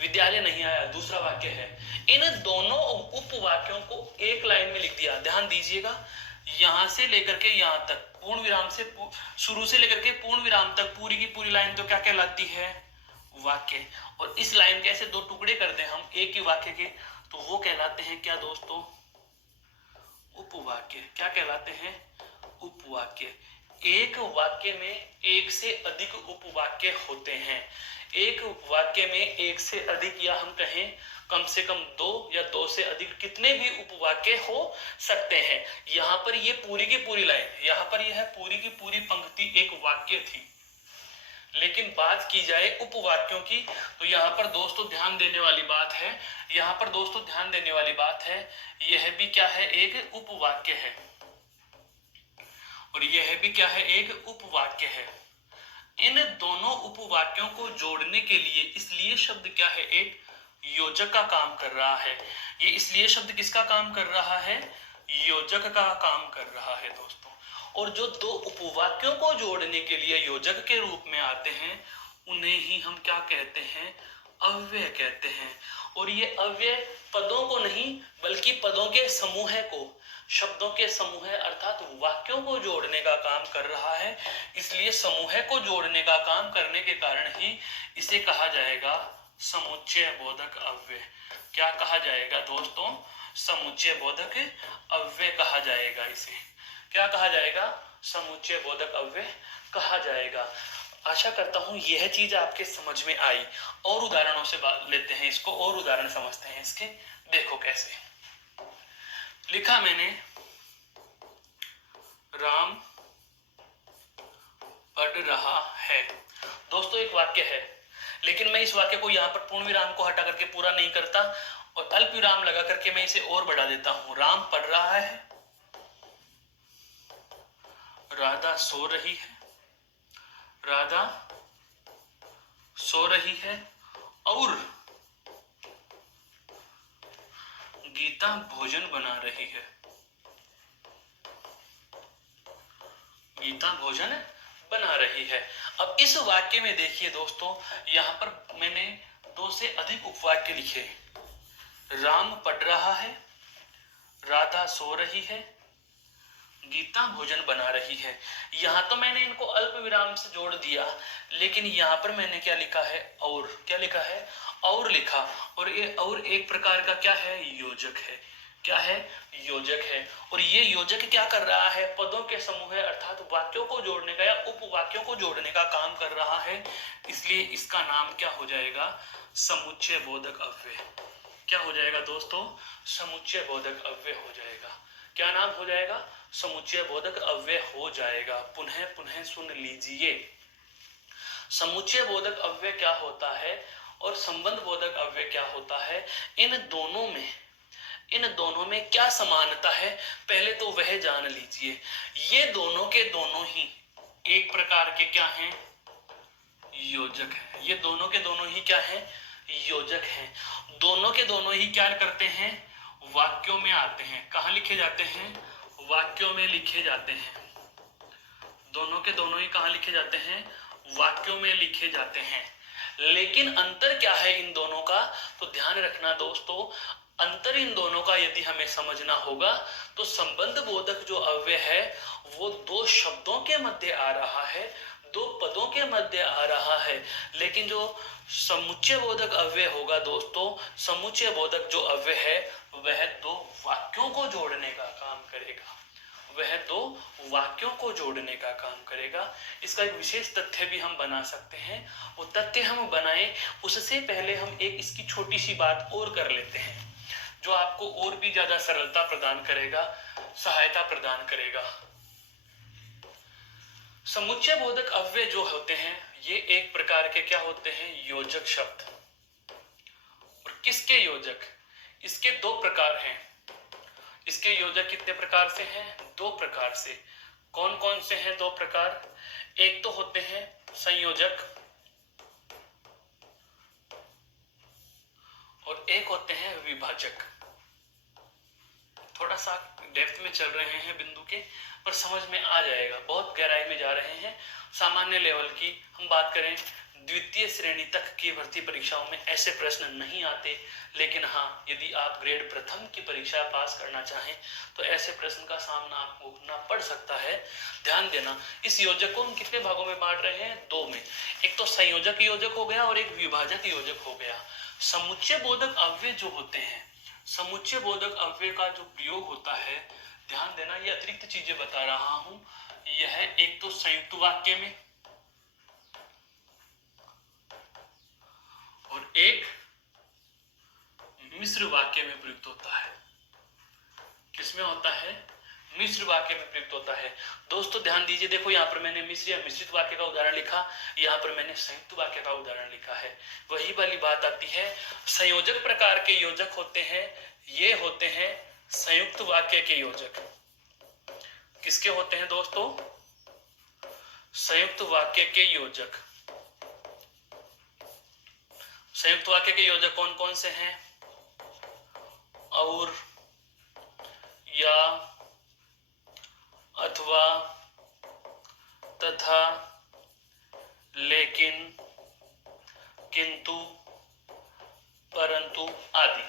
विद्यालय नहीं आया दूसरा वाक्य है। इन दोनों उपवाक्यों को एक लाइन में लिख दिया। ध्यान दीजिएगा, यहां से लेकर के यहां तक पूर्ण विराम से शुरू से लेकर के पूर्ण विराम तक पूरी की पूरी लाइन तो क्या कहलाती है? वाक्य। और इस लाइन के ऐसे दो टुकड़े कर दें हम एक ही वाक्य के तो वो कहलाते हैं क्या दोस्तों? उपवाक्य। क्या कहलाते हैं? उपवाक्य। एक वाक्य में एक से अधिक उपवाक्य होते हैं। एक वाक्य में एक से अधिक या हम कहें कम से कम दो या दो से अधिक कितने भी उपवाक्य हो सकते हैं। यहाँ पर ये पूरी की पूरी लाइन, यहाँ पर यह पूरी की पूरी पंक्ति एक वाक्य थी। लेकिन बात की जाए उपवाक्यों की तो यहाँ पर दोस्तों ध्यान देने वाली बात है, यहाँ पर दोस्तों ध्यान देने वाली बात है, यह भी क्या है? एक उपवाक्य है और यह भी क्या है? एक उपवाक्य है। इन दोनों उपवाक्यों को जोड़ने के लिए इसलिए शब्द क्या है? एक योजक का काम कर रहा है। ये इसलिए शब्द किसका काम कर रहा है? योजक का काम कर रहा है दोस्तों। और जो दो उपवाक्यों को जोड़ने के लिए योजक के रूप में आते हैं उन्हें ही हम क्या कहते हैं? अव्यय कहते हैं। और ये अव्यय पदों को नहीं बल्कि पदों के समूह को, शब्दों के समूह अर्थात वाक्यों को जोड़ने का काम कर रहा है। इसलिए समूह को जोड़ने का काम करने के कारण ही इसे कहा जाएगा समुच्चय बोधक अव्यय। क्या कहा जाएगा दोस्तों? समुच्चय बोधक अव्यय कहा जाएगा। इसे क्या कहा जाएगा? समुच्चय बोधक अव्यय कहा जाएगा। आशा करता हूं यह चीज आपके समझ में आई। और उदाहरणों से लेते हैं इसको, और उदाहरण समझते हैं इसके। देखो कैसे लिखा मैंने, राम पढ़ रहा है। दोस्तों एक वाक्य है, लेकिन मैं इस वाक्य को यहाँ पर पूर्ण विराम को हटा करके पूरा नहीं करता और अल्प विराम लगा करके मैं इसे और बढ़ा देता हूं। राम पढ़ रहा है, राधा सो रही है, राधा सो रही है और गीता भोजन बना रही है। गीता भोजन बना रही है। अब इस वाक्य में देखिए दोस्तों, यहाँ पर मैंने दो से अधिक उपवाक्य लिखे। राम पढ़ रहा है, राधा सो रही है, गीता भोजन बना रही है। यहाँ तो मैंने इनको अल्प विराम से जोड़ दिया, लेकिन यहाँ पर मैंने क्या लिखा है? और। क्या लिखा है? और लिखा। और ये और एक प्रकार का क्या है? योजक है। क्या है? योजक है। और ये योजक क्या कर रहा है? पदों के समूह अर्थात वाक्यों को जोड़ने का या उपवाक्यों को जोड़ने का काम कर रहा है। इसलिए इसका नाम क्या हो जाएगा? समुच्चय बोधक अव्यय। क्या हो जाएगा दोस्तों? समुच्चय बोधक अव्यय हो जाएगा। क्या नाम हो जाएगा? समुच्चय बोधक अव्यय हो जाएगा। पुनः पुनः सुन लीजिए, समुच्चय बोधक अव्यय क्या होता है और संबंध बोधक अव्यय क्या होता है। इन दोनों में क्या समानता है पहले तो वह जान लीजिए। ये दोनों के दोनों ही एक प्रकार के क्या हैं? योजक है। ये दोनों के दोनों ही क्या है? योजक हैं। दोनों के दोनों ही क्या करते हैं? वाक्यों में आते हैं। कहाँ लिखे जाते हैं? वाक्यों में लिखे जाते हैं। दोनों के दोनों ही कहाँ लिखे जाते हैं? वाक्यों में लिखे जाते हैं। लेकिन अंतर क्या है इन दोनों का, तो ध्यान रखना दोस्तों, अंतर इन दोनों का यदि हमें समझना होगा तो संबंध बोधक जो अव्यय है वो दो शब्दों के मध्य आ रहा है, दो पदों के मध्य आ रहा है। लेकिन जो समुच्चय बोधक अव्यय होगा दोस्तों, समुच्चय बोधक जो अव्यय है वह दो वाक्यों को जोड़ने का काम करेगा, वह दो वाक्यों को जोड़ने का काम करेगा। इसका एक विशेष तथ्य भी हम बना सकते हैं। वो तथ्य हम बनाएं उससे पहले हम एक इसकी छोटी सी बात और कर लेते हैं जो आपको और भी ज्यादा सरलता प्रदान करेगा, सहायता प्रदान करेगा। समुच्चय बोधक अव्यय जो होते हैं ये एक प्रकार के क्या होते हैं, योजक शब्द। और किसके योजक, इसके दो प्रकार हैं। इसके योजक कितने प्रकार से हैं, दो प्रकार से। कौन कौन से हैं दो प्रकार, एक तो होते हैं संयोजक और एक होते हैं विभाजक। थोड़ा सा डेप्थ में चल रहे हैं बिंदु के, पर समझ में आ जाएगा, बहुत गहराई में जा रहे हैं। सामान्य लेवल की हम बात करें, द्वितीय श्रेणी तक की भर्ती परीक्षाओं में ऐसे प्रश्न नहीं आते, लेकिन हाँ यदि आप ग्रेड प्रथम की परीक्षा पास करना चाहें तो ऐसे प्रश्न का सामना आपको करना पड़ सकता है। ध्यान देना, इस योजक को हम कितने भागों में बांट रहे हैं, दो में। एक तो संयोजक योजक हो गया और एक विभाजक योजक हो गया। समुच्चय बोधक अव्यय जो होते हैं, समुच्चय बोधक अव्यय का जो प्रयोग होता है, ध्यान देना ये अतिरिक्त चीजें बता रहा हूं, यह एक तो संयुक्त वाक्य में और एक मिश्र वाक्य में प्रयुक्त होता है। किसमें होता है, मिश्र वाक्य में प्रयुक्त होता है। दोस्तों ध्यान दीजिए, देखो यहाँ पर मैंने मिश्र या मिश्रित वाक्य का उदाहरण लिखा, यहाँ पर मैंने संयुक्त वाक्य का उदाहरण लिखा है। वही वाली बात आती है, संयोजक प्रकार के योजक होते हैं, ये होते हैं संयुक्त वाक्य के योजक। किसके होते हैं दोस्तों, संयुक्त वाक्य के योजक। संयुक्त वाक्य के योजक कौन कौन से हैं, और, या, अथवा, तथा, लेकिन, किंतु, परंतु आदि,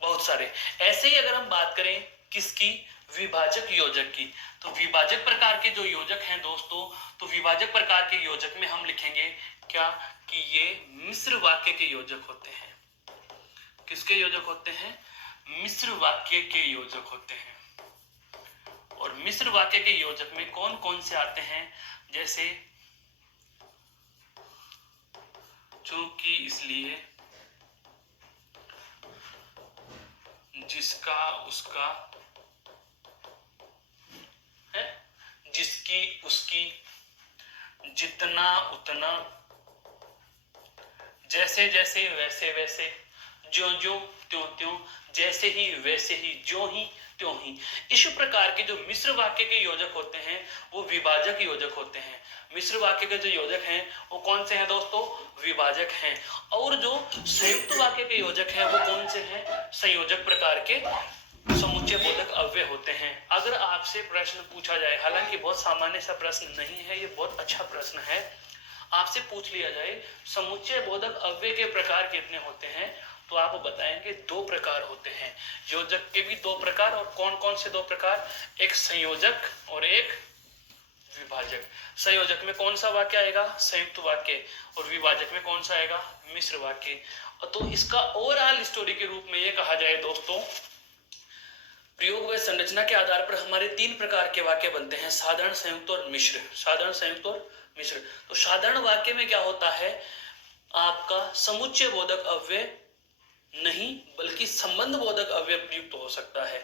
बहुत सारे। ऐसे ही अगर हम बात करें किसकी, विभाजक योजक की, तो विभाजक प्रकार के जो योजक हैं दोस्तों, तो विभाजक प्रकार के योजक में हम लिखेंगे क्या, कि ये मिश्र वाक्य के योजक होते हैं। किसके योजक होते हैं, मिश्र वाक्य के योजक होते हैं। और मिश्र वाक्य के योजक में कौन कौन से आते हैं, जैसे चूंकि, इसलिए, जिसका, उसका, है, जिसकी, उसकी, जितना, उतना, जैसे जैसे, वैसे वैसे, ज्यों ज्यों, त्यों त्यों, जैसे ही वैसे ही, ज्यों ही त्यों ही। इस प्रकार के जो मिश्र वाक्य के योजक होते हैं वो विभाजक योजक होते हैं। मिश्र वाक्य के जो योजक हैं वो कौन से हैं दोस्तों, विभाजक हैं। और जो संयुक्त वाक्य के योजक हैं वो कौन से हैं, संयोजक प्रकार के समुच्चय बोधक अव्यय होते हैं। अगर आपसे प्रश्न पूछा जाए, हालांकि बहुत सामान्य सा प्रश्न नहीं है, ये बहुत अच्छा प्रश्न है, आपसे पूछ लिया जाए समुच्चय बोधक अव्यय के प्रकार कितने होते हैं, तो आप बताएंगे दो प्रकार होते हैं। योजक के भी दो प्रकार, और कौन कौन से दो प्रकार, एक संयोजक और एक विभाजक। संयोजक में कौन सा वाक्य आएगा, संयुक्त वाक्य, और विभाजक में कौन सा आएगा, मिश्र वाक्य। तो इसका ओवरऑल स्टोरी के रूप में ये कहा जाए दोस्तों, प्रयोग व संरचना के आधार पर हमारे तीन प्रकार के वाक्य बनते हैं, साधारण, संयुक्त और मिश्र। साधारण, संयुक्त और मिश्र। तो साधारण वाक्य में क्या होता है, आपका समुच्चय बोधक अव्यय नहीं बल्कि संबंध बोधक अव्यय प्रयुक्त हो सकता है।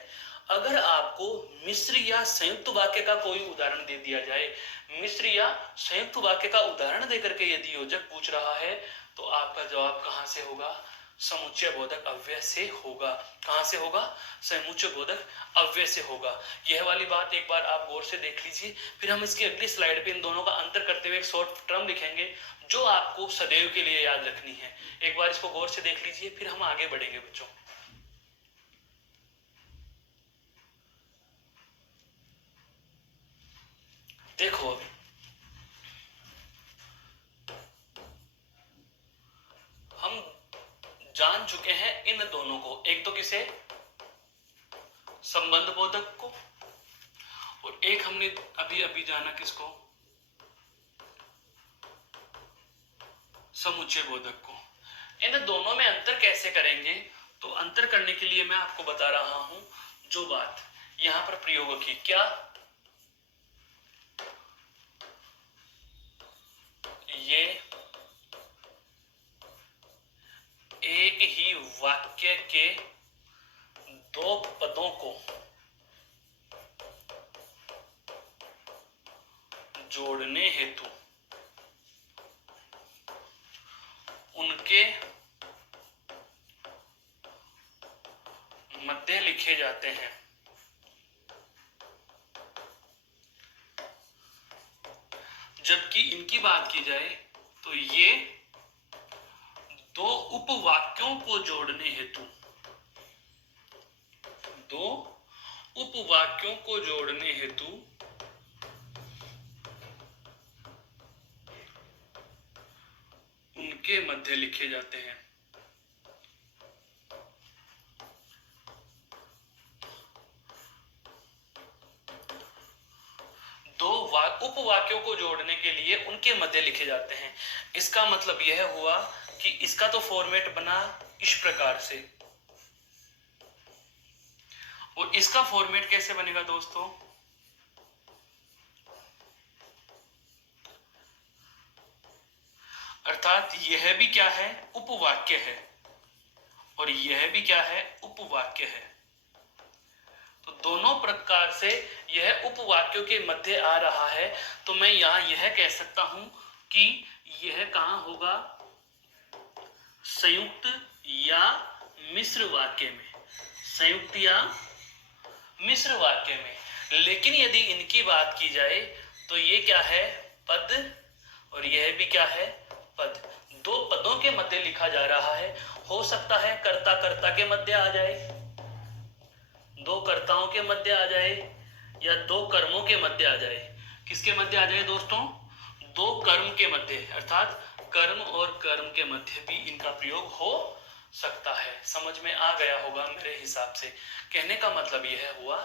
अगर आपको मिश्र या संयुक्त वाक्य का कोई उदाहरण दे दिया जाए, मिश्र या संयुक्त वाक्य का उदाहरण देकर के यदि योजक पूछ रहा है, तो आपका जवाब कहां से होगा, समुच्चय बोधक अव्यय से होगा। कहां से होगा, समुच्चय बोधक अव्यय से होगा। यह वाली बात एक बार आप गौर से देख लीजिए, फिर हम इसकी अगली स्लाइड पे इन दोनों का अंतर करते हुए एक शॉर्ट टर्म लिखेंगे जो आपको सदैव के लिए याद रखनी है। एक बार इसको गौर से देख लीजिए, फिर हम आगे बढ़ेंगे बच्चों। देखो, हम जान चुके हैं इन दोनों को, एक तो किसे, संबंध बोधक को, और एक हमने अभी अभी जाना किसको, समुच्चय बोधक को। इन दोनों में अंतर कैसे करेंगे, तो अंतर करने के लिए मैं आपको बता रहा हूं जो बात यहां पर प्रयोग की, क्या ये एक ही वाक्य के दो पदों को जोड़ने हेतु उनके मध्य लिखे जाते हैं। जबकि इनकी बात की जाए तो ये दो उपवाक्यों को जोड़ने हेतु, दो उपवाक्यों को जोड़ने हेतु उनके मध्य लिखे जाते हैं। दो उपवाक्यों को जोड़ने के लिए उनके मध्य लिखे जाते हैं। इसका मतलब यह हुआ कि इसका तो फॉर्मेट बना इस प्रकार से, और इसका फॉर्मेट कैसे बनेगा दोस्तों, अर्थात यह भी क्या है, उपवाक्य है, और यह भी क्या है, उपवाक्य है। तो दोनों प्रकार से यह उपवाक्यों के मध्य आ रहा है। तो मैं यहां यह कह सकता हूं कि यह कहां होगा, संयुक्त या मिश्र वाक्य में, संयुक्त या मिश्र वाक्य में। लेकिन यदि इनकी बात की जाए तो ये क्या है, पद, और यह भी क्या है, पद। दो पदों के मध्य लिखा जा रहा है। हो सकता है कर्ता कर्ता के मध्य आ जाए, दो कर्ताओं के मध्य आ जाए, या दो कर्मों के मध्य आ जाए। किसके मध्य आ जाए दोस्तों, दो कर्म के मध्य, अर्थात कर्म और कर्म के मध्य भी इनका प्रयोग हो सकता है। समझ में आ गया होगा मेरे हिसाब से। कहने का मतलब यह हुआ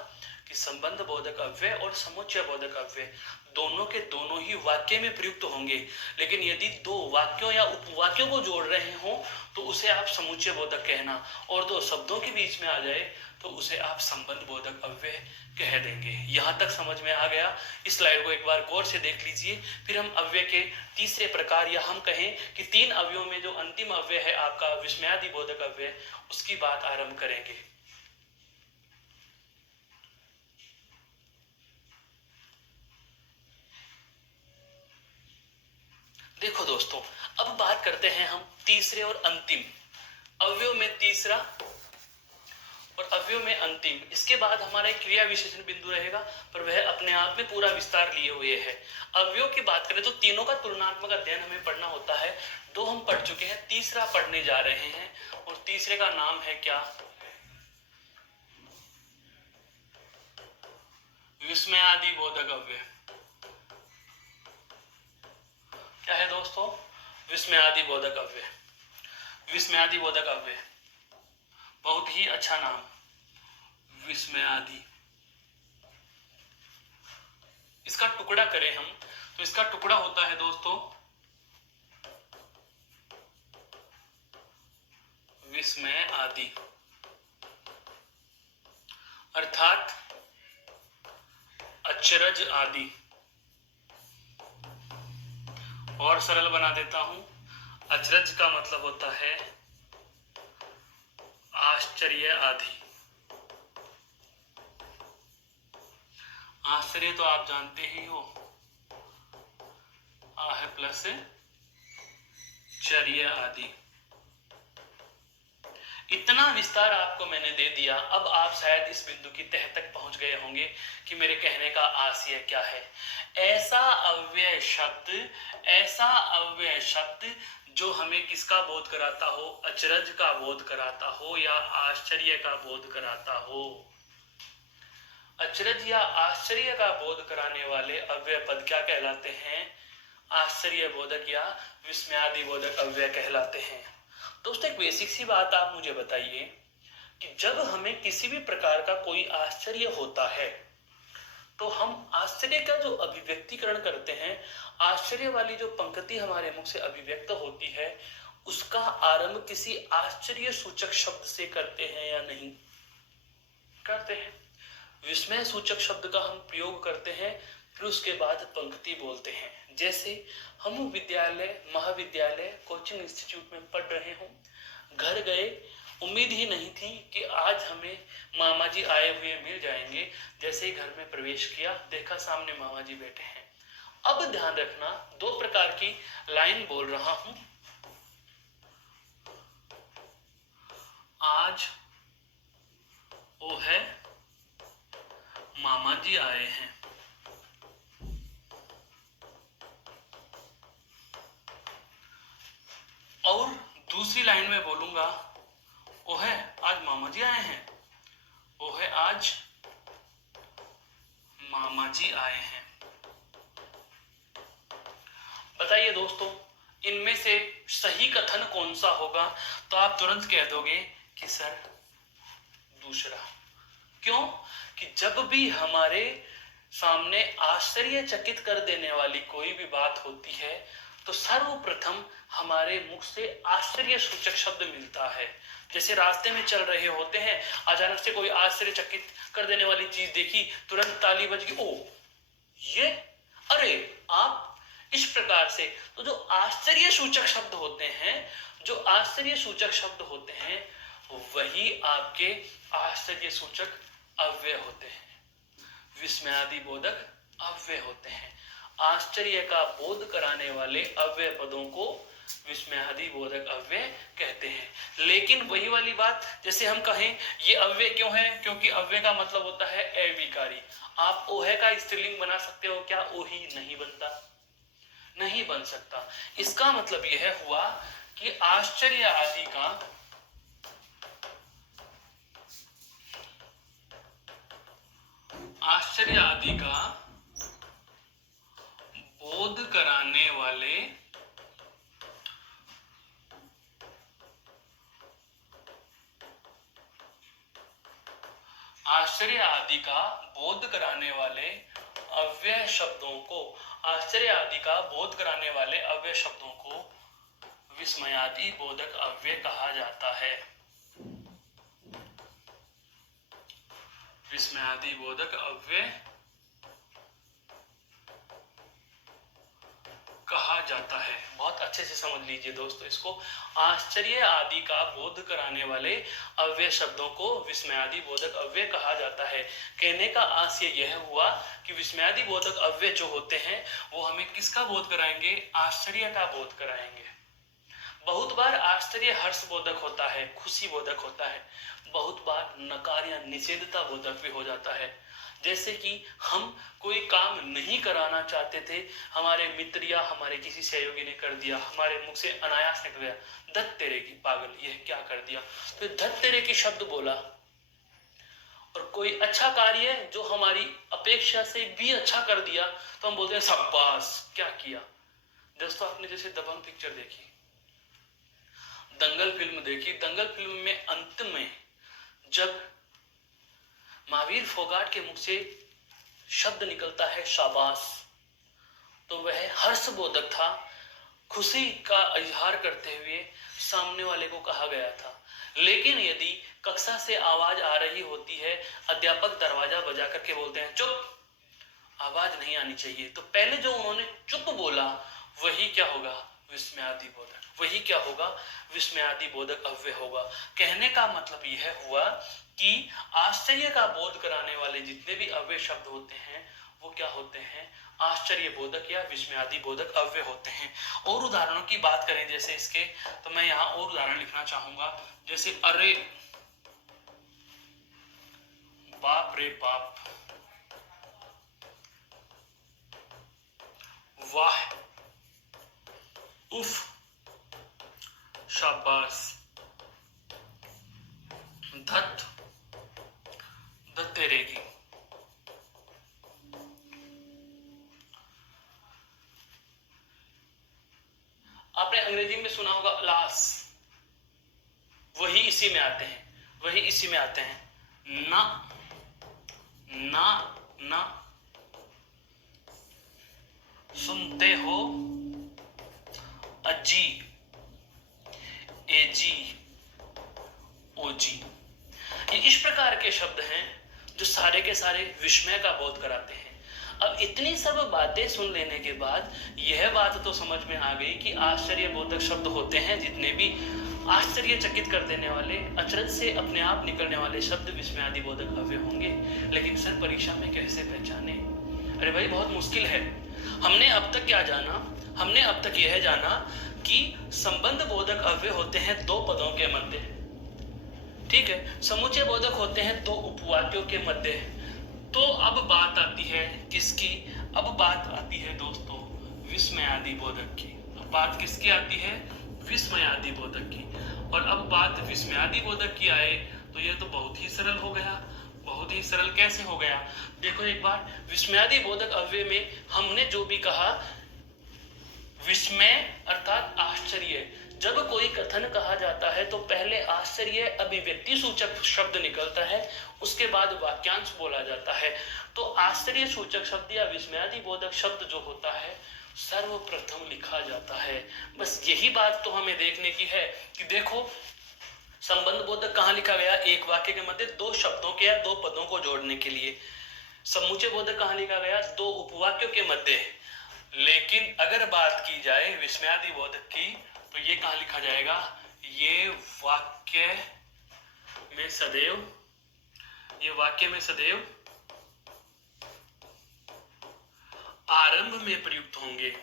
कि संबंध बोधक अव्यय और समुच्चय बोधक अव्यय दोनों के दोनों ही वाक्य में प्रयुक्त होंगे। लेकिन यदि दो वाक्यों या उपवाक्यों को जोड़ रहे हो तो उसे आप समुच्चय बोधक कहना, और दो शब्दों के बीच में आ जाए तो उसे आप संबंध बोधक अव्यय कह देंगे। यहां तक समझ में आ गया। इस स्लाइड को एक बार गौर से देख लीजिए, फिर हम अव्यय के तीसरे प्रकार, या हम कहें कि तीन अव्ययों में जो अंतिम अव्यय है आपका विस्मयादि बोधक अव्यय, उसकी बात आरंभ करेंगे। देखो दोस्तों, अब बात करते हैं हम तीसरे और अंतिम अवयव में, तीसरा और अवयव में अंतिम। इसके बाद हमारा एक क्रिया विशेषण बिंदु रहेगा, पर वह अपने आप में पूरा विस्तार लिए हुए है। अवयव की बात करें तो तीनों का तुलनात्मक अध्ययन हमें पढ़ना होता है। दो हम पढ़ चुके हैं, तीसरा पढ़ने जा रहे हैं, और तीसरे का नाम है क्या, विस्मयादि बोधक अव्यय। क्या है दोस्तों, विस्मयादि बोधक अव्यय। विस्मयादि बोधक अव्यय, बहुत ही अच्छा नाम, विस्मयादि। इसका टुकड़ा करें हम तो इसका टुकड़ा होता है दोस्तों विस्मय आदि, अर्थात अचरज आदि। और सरल बना देता हूं, अचरज का मतलब होता है आश्चर्य आदि। आश्चर्य तो आप जानते ही हो, आ है प्लस चर्य आदि। इतना विस्तार आपको मैंने दे दिया। अब आप शायद इस बिंदु की तह तक पहुंच गए होंगे कि मेरे कहने का आशय क्या है। ऐसा अव्यय शब्द, ऐसा अव्यय शब्द जो हमें किसका बोध कराता हो, अचरज का बोध कराता हो या आश्चर्य का बोध कराता हो। अचरज या आश्चर्य का बोध कराने वाले अव्यय पद क्या कहलाते हैं, आश्चर्य बोधक या विस्मयादि बोधक अव्यय कहलाते हैं। एक बेसिक सी बात आप मुझे बताइए कि जब हमें किसी भी प्रकार का कोई आश्चर्य होता है तो हम आश्चर्य का जो अभिव्यक्तिकरण करते हैं, आश्चर्य वाली जो पंक्ति हमारे मुख से अभिव्यक्त होती है, उसका आरंभ किसी आश्चर्य सूचक शब्द से करते हैं या नहीं करते हैं। विस्मय सूचक शब्द का हम प्रयोग करते हैं, फिर उसके बाद पंक्ति बोलते हैं। जैसे हम विद्यालय, महाविद्यालय, कोचिंग इंस्टीट्यूट में पढ़ रहे हों, घर गए, उम्मीद ही नहीं थी कि आज हमें मामा जी आए हुए मिल जाएंगे। जैसे ही घर में प्रवेश किया, देखा सामने मामा जी बैठे हैं। अब ध्यान रखना, दो प्रकार की लाइन बोल रहा हूं। आज वो है मामा जी आए हैं, और दूसरी लाइन में बोलूंगा वो है आज मामा जी आए हैं, वो है आज मामा जी आए हैं। बताइए दोस्तों, इनमें से सही कथन कौन सा होगा? तो आप तुरंत कह दोगे कि सर दूसरा। क्यों? कि जब भी हमारे सामने आश्चर्यचकित कर देने वाली कोई भी बात होती है तो सर्वप्रथम हमारे मुख से आश्चर्य सूचक शब्द मिलता है। जैसे रास्ते में चल रहे होते हैं, अचानक से कोई आश्चर्यचकित कर देने वाली चीज देखी, तुरंत ताली बज गई, ओ ये, अरे आप, इस प्रकार से। तो जो आश्चर्य सूचक शब्द होते हैं, जो आश्चर्य सूचक शब्द होते हैं, वही आपके आश्चर्य सूचक अव्यय होते हैं, विस्मयादि बोधक अव्यय होते हैं। आश्चर्य का बोध कराने वाले अव्यय पदों को विस्मयादि बोधक अव्यय कहते हैं। लेकिन वही वाली बात, जैसे हम कहें ये अव्यय क्यों है? क्योंकि अव्यय का मतलब होता है अविकारी। आप ओहे का स्त्रीलिंग बना सकते हो क्या? ओही नहीं बनता, नहीं बन सकता। इसका मतलब यह हुआ कि आश्चर्य आदि का बोध कराने वाले आश्चर्य आदि का बोध कराने वाले अव्यय शब्दों को, आश्चर्य आदि का बोध कराने वाले अव्यय शब्दों को विस्मयादि बोधक अव्यय कहा जाता है, विस्मयादि बोधक अव्यय कहा जाता है। बहुत अच्छे से समझ लीजिए दोस्तों इसको। आश्चर्य आदि का बोध कराने वाले अव्यय शब्दों को विस्मयादि बोधक अव्यय कहा जाता है। कहने का आशय यह हुआ कि विस्मयादि बोधक अव्यय जो होते हैं वो हमें किसका बोध कराएंगे? आश्चर्य का बोध कराएंगे। बहुत बार आश्चर्य हर्ष बोधक होता है, खुशी बोधक होता है, बहुत बार नकार या निषेधता बोधक भी हो जाता है। जैसे कि हम कोई काम नहीं कराना चाहते थे, हमारे मित्र या हमारे किसी सहयोगी ने कर दिया, हमारे मुख से अनायास निकल गया, धत तेरे की पागल, यह क्या कर दिया, तो धत तेरे की शब्द बोला। और कोई अच्छा कार्य जो हमारी अपेक्षा से भी अच्छा कर दिया तो हम बोलते हैं शाबाश, क्या किया। दोस्तों आपने जैसे दबंग पिक्चर देखी, दंगल फिल्म देखी, दंगल फिल्म में अंत में जब महावीर फोगाट के मुख से शब्द निकलता है शाबाश, तो वह हर्षबोधक था, खुशी का इजहार करते हुए सामने वाले को कहा गया था। लेकिन यदि कक्षा से आवाज आ रही होती है, अध्यापक दरवाजा बजा करके बोलते हैं चुप, आवाज नहीं आनी चाहिए, तो पहले जो उन्होंने चुप बोला वही क्या होगा? विस्मयादि बोधक। वही क्या होगा? विस्मयादि बोधक अव्यय होगा। कहने का मतलब यह हुआ कि आश्चर्य का बोध कराने वाले जितने भी अव्यय शब्द होते हैं वो क्या होते हैं? आश्चर्य बोधक या विस्मयादि बोधक अव्यय होते हैं। और उदाहरणों की बात करें जैसे इसके, तो मैं यहाँ और उदाहरण लिखना चाहूंगा। जैसे अरे बाप रे बाप, वाह, उफ, शाबाश, धत, धत तेरे की। आपने अंग्रेजी में सुना होगा अलास, वही इसी में आते हैं, वही इसी में आते हैं। ना, ना, ना, सुनते हो, अजी, एजी, ओजी। ये इस प्रकार के शब्द हैं जो सारे के सारे विस्मय का बोध कराते हैं। अब इतनी सब बातें सुन लेने के बाद यह बात तो समझ में आ गई कि आश्चर्यबोधक शब्द होते हैं, जितने भी आश्चर्यचकित कर देने वाले, अचरज से अपने आप निकलने वाले शब्द विस्मयादि बोधक अव्यय होंगे। लेकिन सर परीक्षा में कैसे पहचाने? अरे भाई बहुत मुश्किल है। हमने अब तक क्या जाना? हमने अब तक यह जाना कि संबंध बोधक अव्यय होते हैं दो पदों के मध्य, ठीक है, समुच्चय बोधक होते हैं दो उपवाक्यों के मध्य। तो अब बात आती है किसकी? अब बात आती है दोस्तों विस्मयादि बोधक की। अब बात किसकी आती है? विस्मयादि बोधक की। और अब बात विस्मयादि बोधक की आए तो यह तो बहुत ही सरल हो गया। बहुत ही सरल कैसे हो गया? देखो एक बार, विस्मयादि बोधक अव्यय में हमने जो भी कहा, विस्मय अर्थात आश्चर्य। जब कोई कथन कहा जाता है तो पहले आश्चर्य अभिव्यक्ति सूचक शब्द निकलता है, उसके बाद वाक्यांश बोला जाता है। तो आश्चर्य सूचक शब्द या विस्मयादि बोधक शब्द जो होता है सर्वप्रथम लिखा जाता है। बस यही बात तो हमें देखने की है कि देखो संबंध बोधक कहाँ लिखा गया? एक वाक्य के मध्य दो शब्दों के या दो पदों को जोड़ने के लिए। समुच्चय बोधक कहाँ लिखा गया? दो उपवाक्यों के मध्य। लेकिन अगर बात की जाए विस्मयादि बोधक की तो ये कहाँ लिखा जाएगा? ये वाक्य में सदैव, ये वाक्य में सदैव आरंभ में प्रयुक्त होंगे।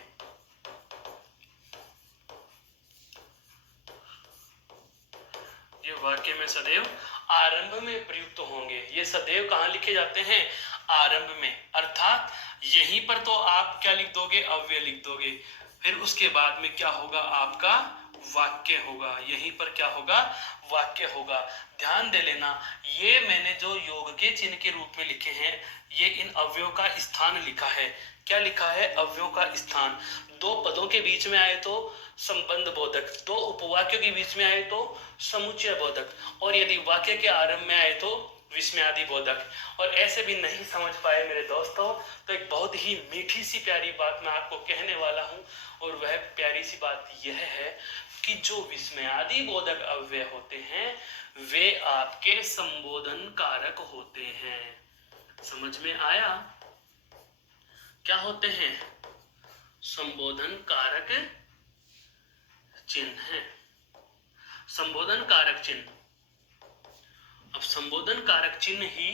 ये वाक्य में सदैव आरंभ में प्रयुक्त होंगे। ये सदैव कहाँ लिखे जाते हैं? आरंभ में। अर्थात यहीं पर तो आप क्या लिख दोगे? अव्यय लिख दोगे। फिर उसके बाद में क्या होगा? आपका वाक्य होगा। यहीं पर क्या होगा? वाक्य होगा। ध्यान दे लेना, ये मैंने जो योग के चिन्ह के रूप में लिखे हैं, ये इन अव्ययों का स्थान लिखा है। क्या लिखा है? अव्ययों का स्थान। दो पदों के बीच में आए तो संबंध बोधक, दो उपवाक्यों के बीच में आए तो समुच्चय बोधक, और यदि वाक्य के आरंभ में आए तो विस्मयादि बोधक। और ऐसे भी नहीं समझ पाए मेरे दोस्तों तो एक बहुत ही मीठी सी प्यारी बात मैं आपको कहने वाला हूं, और वह प्यारी सी बात यह है कि जो विस्मयादि बोधक अव्यय होते हैं वे आपके संबोधन कारक होते हैं। समझ में आया? क्या होते हैं? संबोधन कारक चिन्ह है। संबोधन कारक चिन्ह। अब संबोधन कारक चिन्ह ही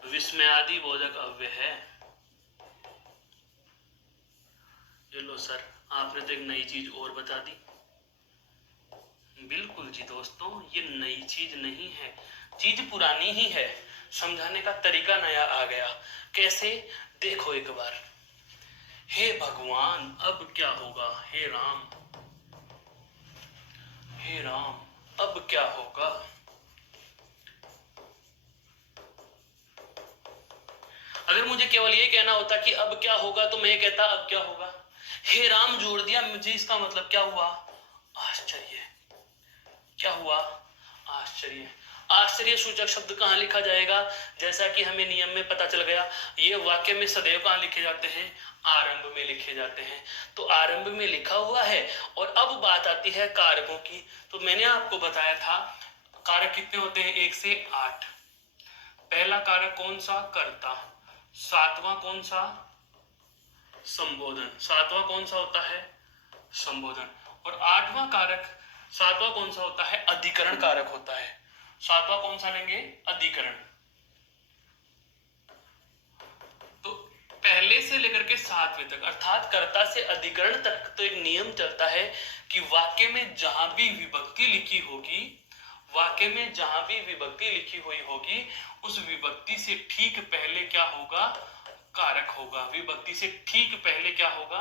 विस्मयादि बोधक अव्यय है। ये लो सर, आपने तो एक नई चीज और बता दी। बिल्कुल जी दोस्तों, ये नई चीज नहीं है, चीज पुरानी ही है, समझाने का तरीका नया आ गया। कैसे? देखो एक बार, हे भगवान अब क्या होगा? हे राम, हे राम अब क्या होगा? अगर मुझे केवल ये कहना होता कि अब क्या होगा तो मैं कहता अब क्या होगा। हे राम जोड़ दिया, मुझे इसका मतलब क्या हुआ? आश्चर्य। क्या हुआ? आश्चर्य। आश्चर्य सूचक शब्द कहाँ लिखा जाएगा? जैसा कि हमें नियम में पता चल गया, ये वाक्य में सदैव कहाँ लिखे जाते हैं? आरंभ में लिखे जाते हैं। तो आरंभ में लिखा हुआ है। और अब बात आती है कारकों की। तो मैंने आपको बताया था कारक कितने होते हैं? 1 से 8। पहला कारक कौन सा? कर्ता। सातवां कौन सा? संबोधन। सातवां कौन सा होता है? संबोधन। और आठवां कारक, सातवां कौन सा होता है? अधिकरण कारक होता है। सातवां कौन सा लेंगे? अधिकरण। तो पहले से लेकर के सातवें तक, अर्थात कर्ता से अधिकरण तक तो एक नियम चलता है कि वाक्य में जहां भी विभक्ति लिखी होगी, वाक्य में जहां भी विभक्ति लिखी हुई होगी, उस विभक्ति से ठीक पहले क्या होगा? कारक होगा। विभक्ति से ठीक पहले क्या होगा?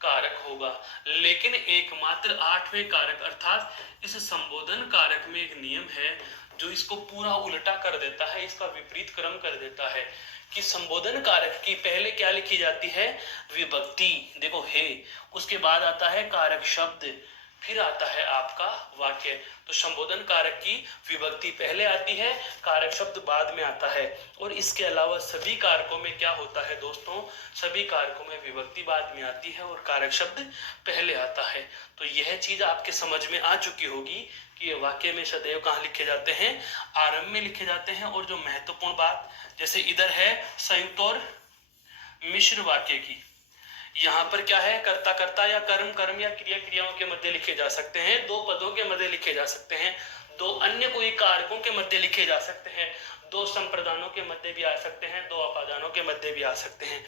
कारक होगा। लेकिन एकमात्र आठवें कारक अर्थात इस संबोधन कारक में एक नियम है जो इसको पूरा उल्टा कर देता है, इसका विपरीत क्रम कर देता है कि संबोधन कारक की पहले क्या लिखी जाती है? विभक्ति। देखो हे, उसके बाद आता है कारक शब्द, फिर आता है आपका वाक्य। तो संबोधन कारक की विभक्ति पहले आती है, कारक शब्द बाद में आता है। और इसके अलावा सभी कारकों में क्या होता है दोस्तों, सभी कारकों में विभक्ति बाद में आती है और कारक शब्द पहले आता है। तो यह चीज आपके समझ में आ चुकी होगी कि ये वाक्य में सदैव कहाँ लिखे जाते हैं, आरंभ में लिखे जाते हैं। और जो महत्वपूर्ण बात, जैसे इधर है संयुक्त और मिश्र वाक्य की, यहाँ पर क्या है, कर्ता कर्ता या कर्म कर्म या क्रिया क्रियाओं के मध्य लिखे जा सकते हैं, दो पदों के मध्य लिखे जा सकते हैं, दो अन्य कोई कारकों के मध्य लिखे जा सकते हैं, दो संप्रदानों के मध्य भी आ सकते हैं, दो अपादानों के मध्य भी आ सकते हैं।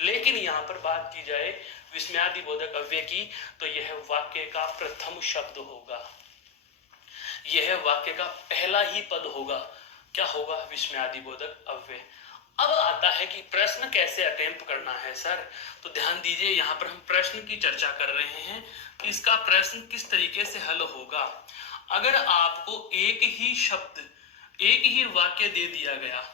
लेकिन यहाँ पर बात की जाए विस्मयादिबोधक अव्यय की, तो यह वाक्य का प्रथम शब्द होगा, यह वाक्य का पहला ही पद होगा। क्या होगा, विस्मयादिबोधक अव्यय। अब आता है कि प्रश्न कैसे अटेम्प्ट करना है सर। तो ध्यान दीजिए, यहाँ पर हम प्रश्न की चर्चा कर रहे हैं कि इसका प्रश्न किस तरीके से हल होगा। अगर आपको एक ही शब्द, एक ही वाक्य दे दिया गया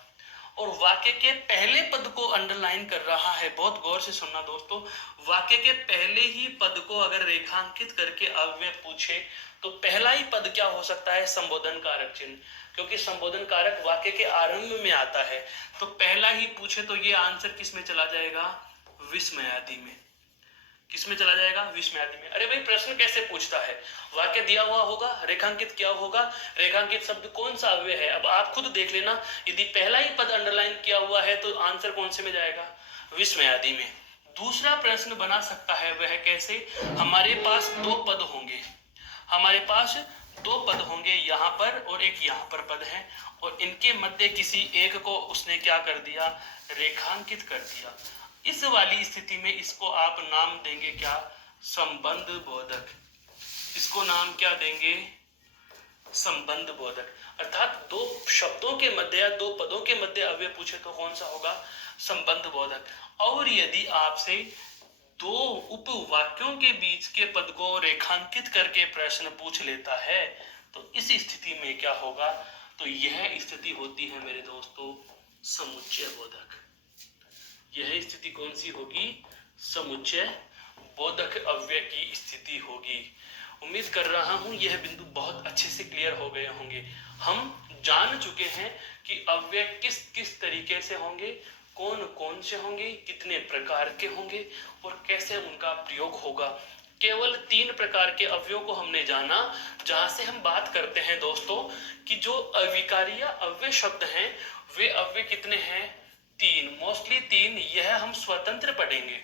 और वाक्य के पहले पद को अंडरलाइन कर रहा है, बहुत गौर से सुनना दोस्तों, वाक्य के पहले ही पद को अगर रेखांकित करके अव्यय पूछे तो पहला ही पद क्या हो सकता है, संबोधन कारक चिन्ह, क्योंकि संबोधन कारक वाक्य के आरंभ में आता है। तो पहला ही पूछे तो ये आंसर किस में चला जाएगा, विस्मयादि में। किस में चला जाएगा, विस्मयादि में। अरे भाई प्रश्न कैसे पूछता है, वाक्य दिया हुआ होगा, रेखांकित किया होगा, रेखांकित शब्द कौन सा अव्यय है, अब आप खुद देख लेना। यदि पहला ही पद अंडरलाइन किया हुआ है तो आंसर कौन से में जाएगा, विस्मयादि में। दूसरा प्रश्न बना सकता है, वह कैसे, हमारे पास दो पद होंगे, हमारे पास दो पद होंगे, यहाँ पर और एक यहाँ पर पद है, और इनके मध्य किसी एक को उसने क्या कर दिया, रेखांकित कर दिया। इस वाली स्थिति में इसको आप नाम देंगे क्या, संबंध बोधक। इसको नाम क्या देंगे, संबंध बोधक। अर्थात दो शब्दों के मध्य या दो पदों के मध्य अव्यय पूछे तो कौन सा होगा, संबंध बोधक। और यदि आपसे दो उपवाक्यों के बीच के पद को रेखांकित करके प्रश्न पूछ लेता है तो इस स्थिति में क्या होगा, तो यह स्थिति होती है मेरे दोस्तों समुच्चय बोधक। यह स्थिति कौन सी होगी, समुच्चय बोधक अव्यय की स्थिति होगी। उम्मीद कर रहा हूं यह बिंदु बहुत अच्छे से क्लियर हो गए होंगे। हम जान चुके हैं कि अव्यय किस किस तरीके से होंगे, कौन कौन से होंगे, कितने प्रकार के होंगे और कैसे उनका प्रयोग होगा। केवल 3 प्रकार के अव्ययों को हमने जाना, जहां से हम बात करते हैं दोस्तों कि जो अविकारी या अव्यय शब्द हैं वे अव्यय कितने हैं, 3, मोस्टली 3। यह हम स्वतंत्र पढ़ेंगे,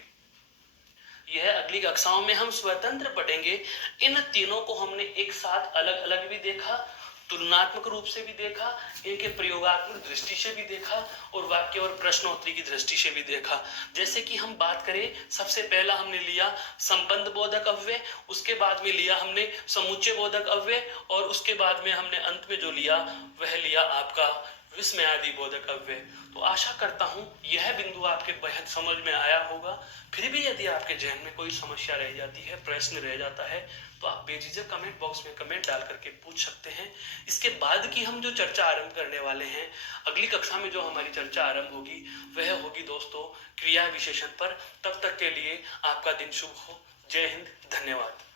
यह अगली कक्षाओं में हम स्वतंत्र पढ़ेंगे। इन तीनों को हमने एक साथ अलग अलग भी देखा, तुलनात्मक रूप से भी देखा, इनके प्रयोगात्मक दृष्टि से भी देखा और वाक्य और प्रश्नोत्तरी की दृष्टि से भी देखा। जैसे कि हम बात करें, सबसे पहला हमने लिया संबंध बोधक अव्यय, उसके बाद में लिया हमने समुच्चय बोधक अव्यय और उसके बाद में हमने अंत में जो लिया वह लिया आपका विस्मयादि बोधक अव्यय। तो आशा करता हूं यह बिंदु आपके बेहद समझ में आया होगा। फिर भी यदि आपके जहन में कोई समस्या रह जाती है, प्रश्न रह जाता है, तो आप बेझिझक कमेंट बॉक्स में कमेंट डाल करके पूछ सकते हैं। इसके बाद की हम जो चर्चा आरंभ करने वाले हैं, अगली कक्षा में जो हमारी चर्चा आरंभ होगी वह होगी दोस्तों क्रिया विशेषण पर। तब तक के लिए आपका दिन शुभ हो। जय हिंद, धन्यवाद।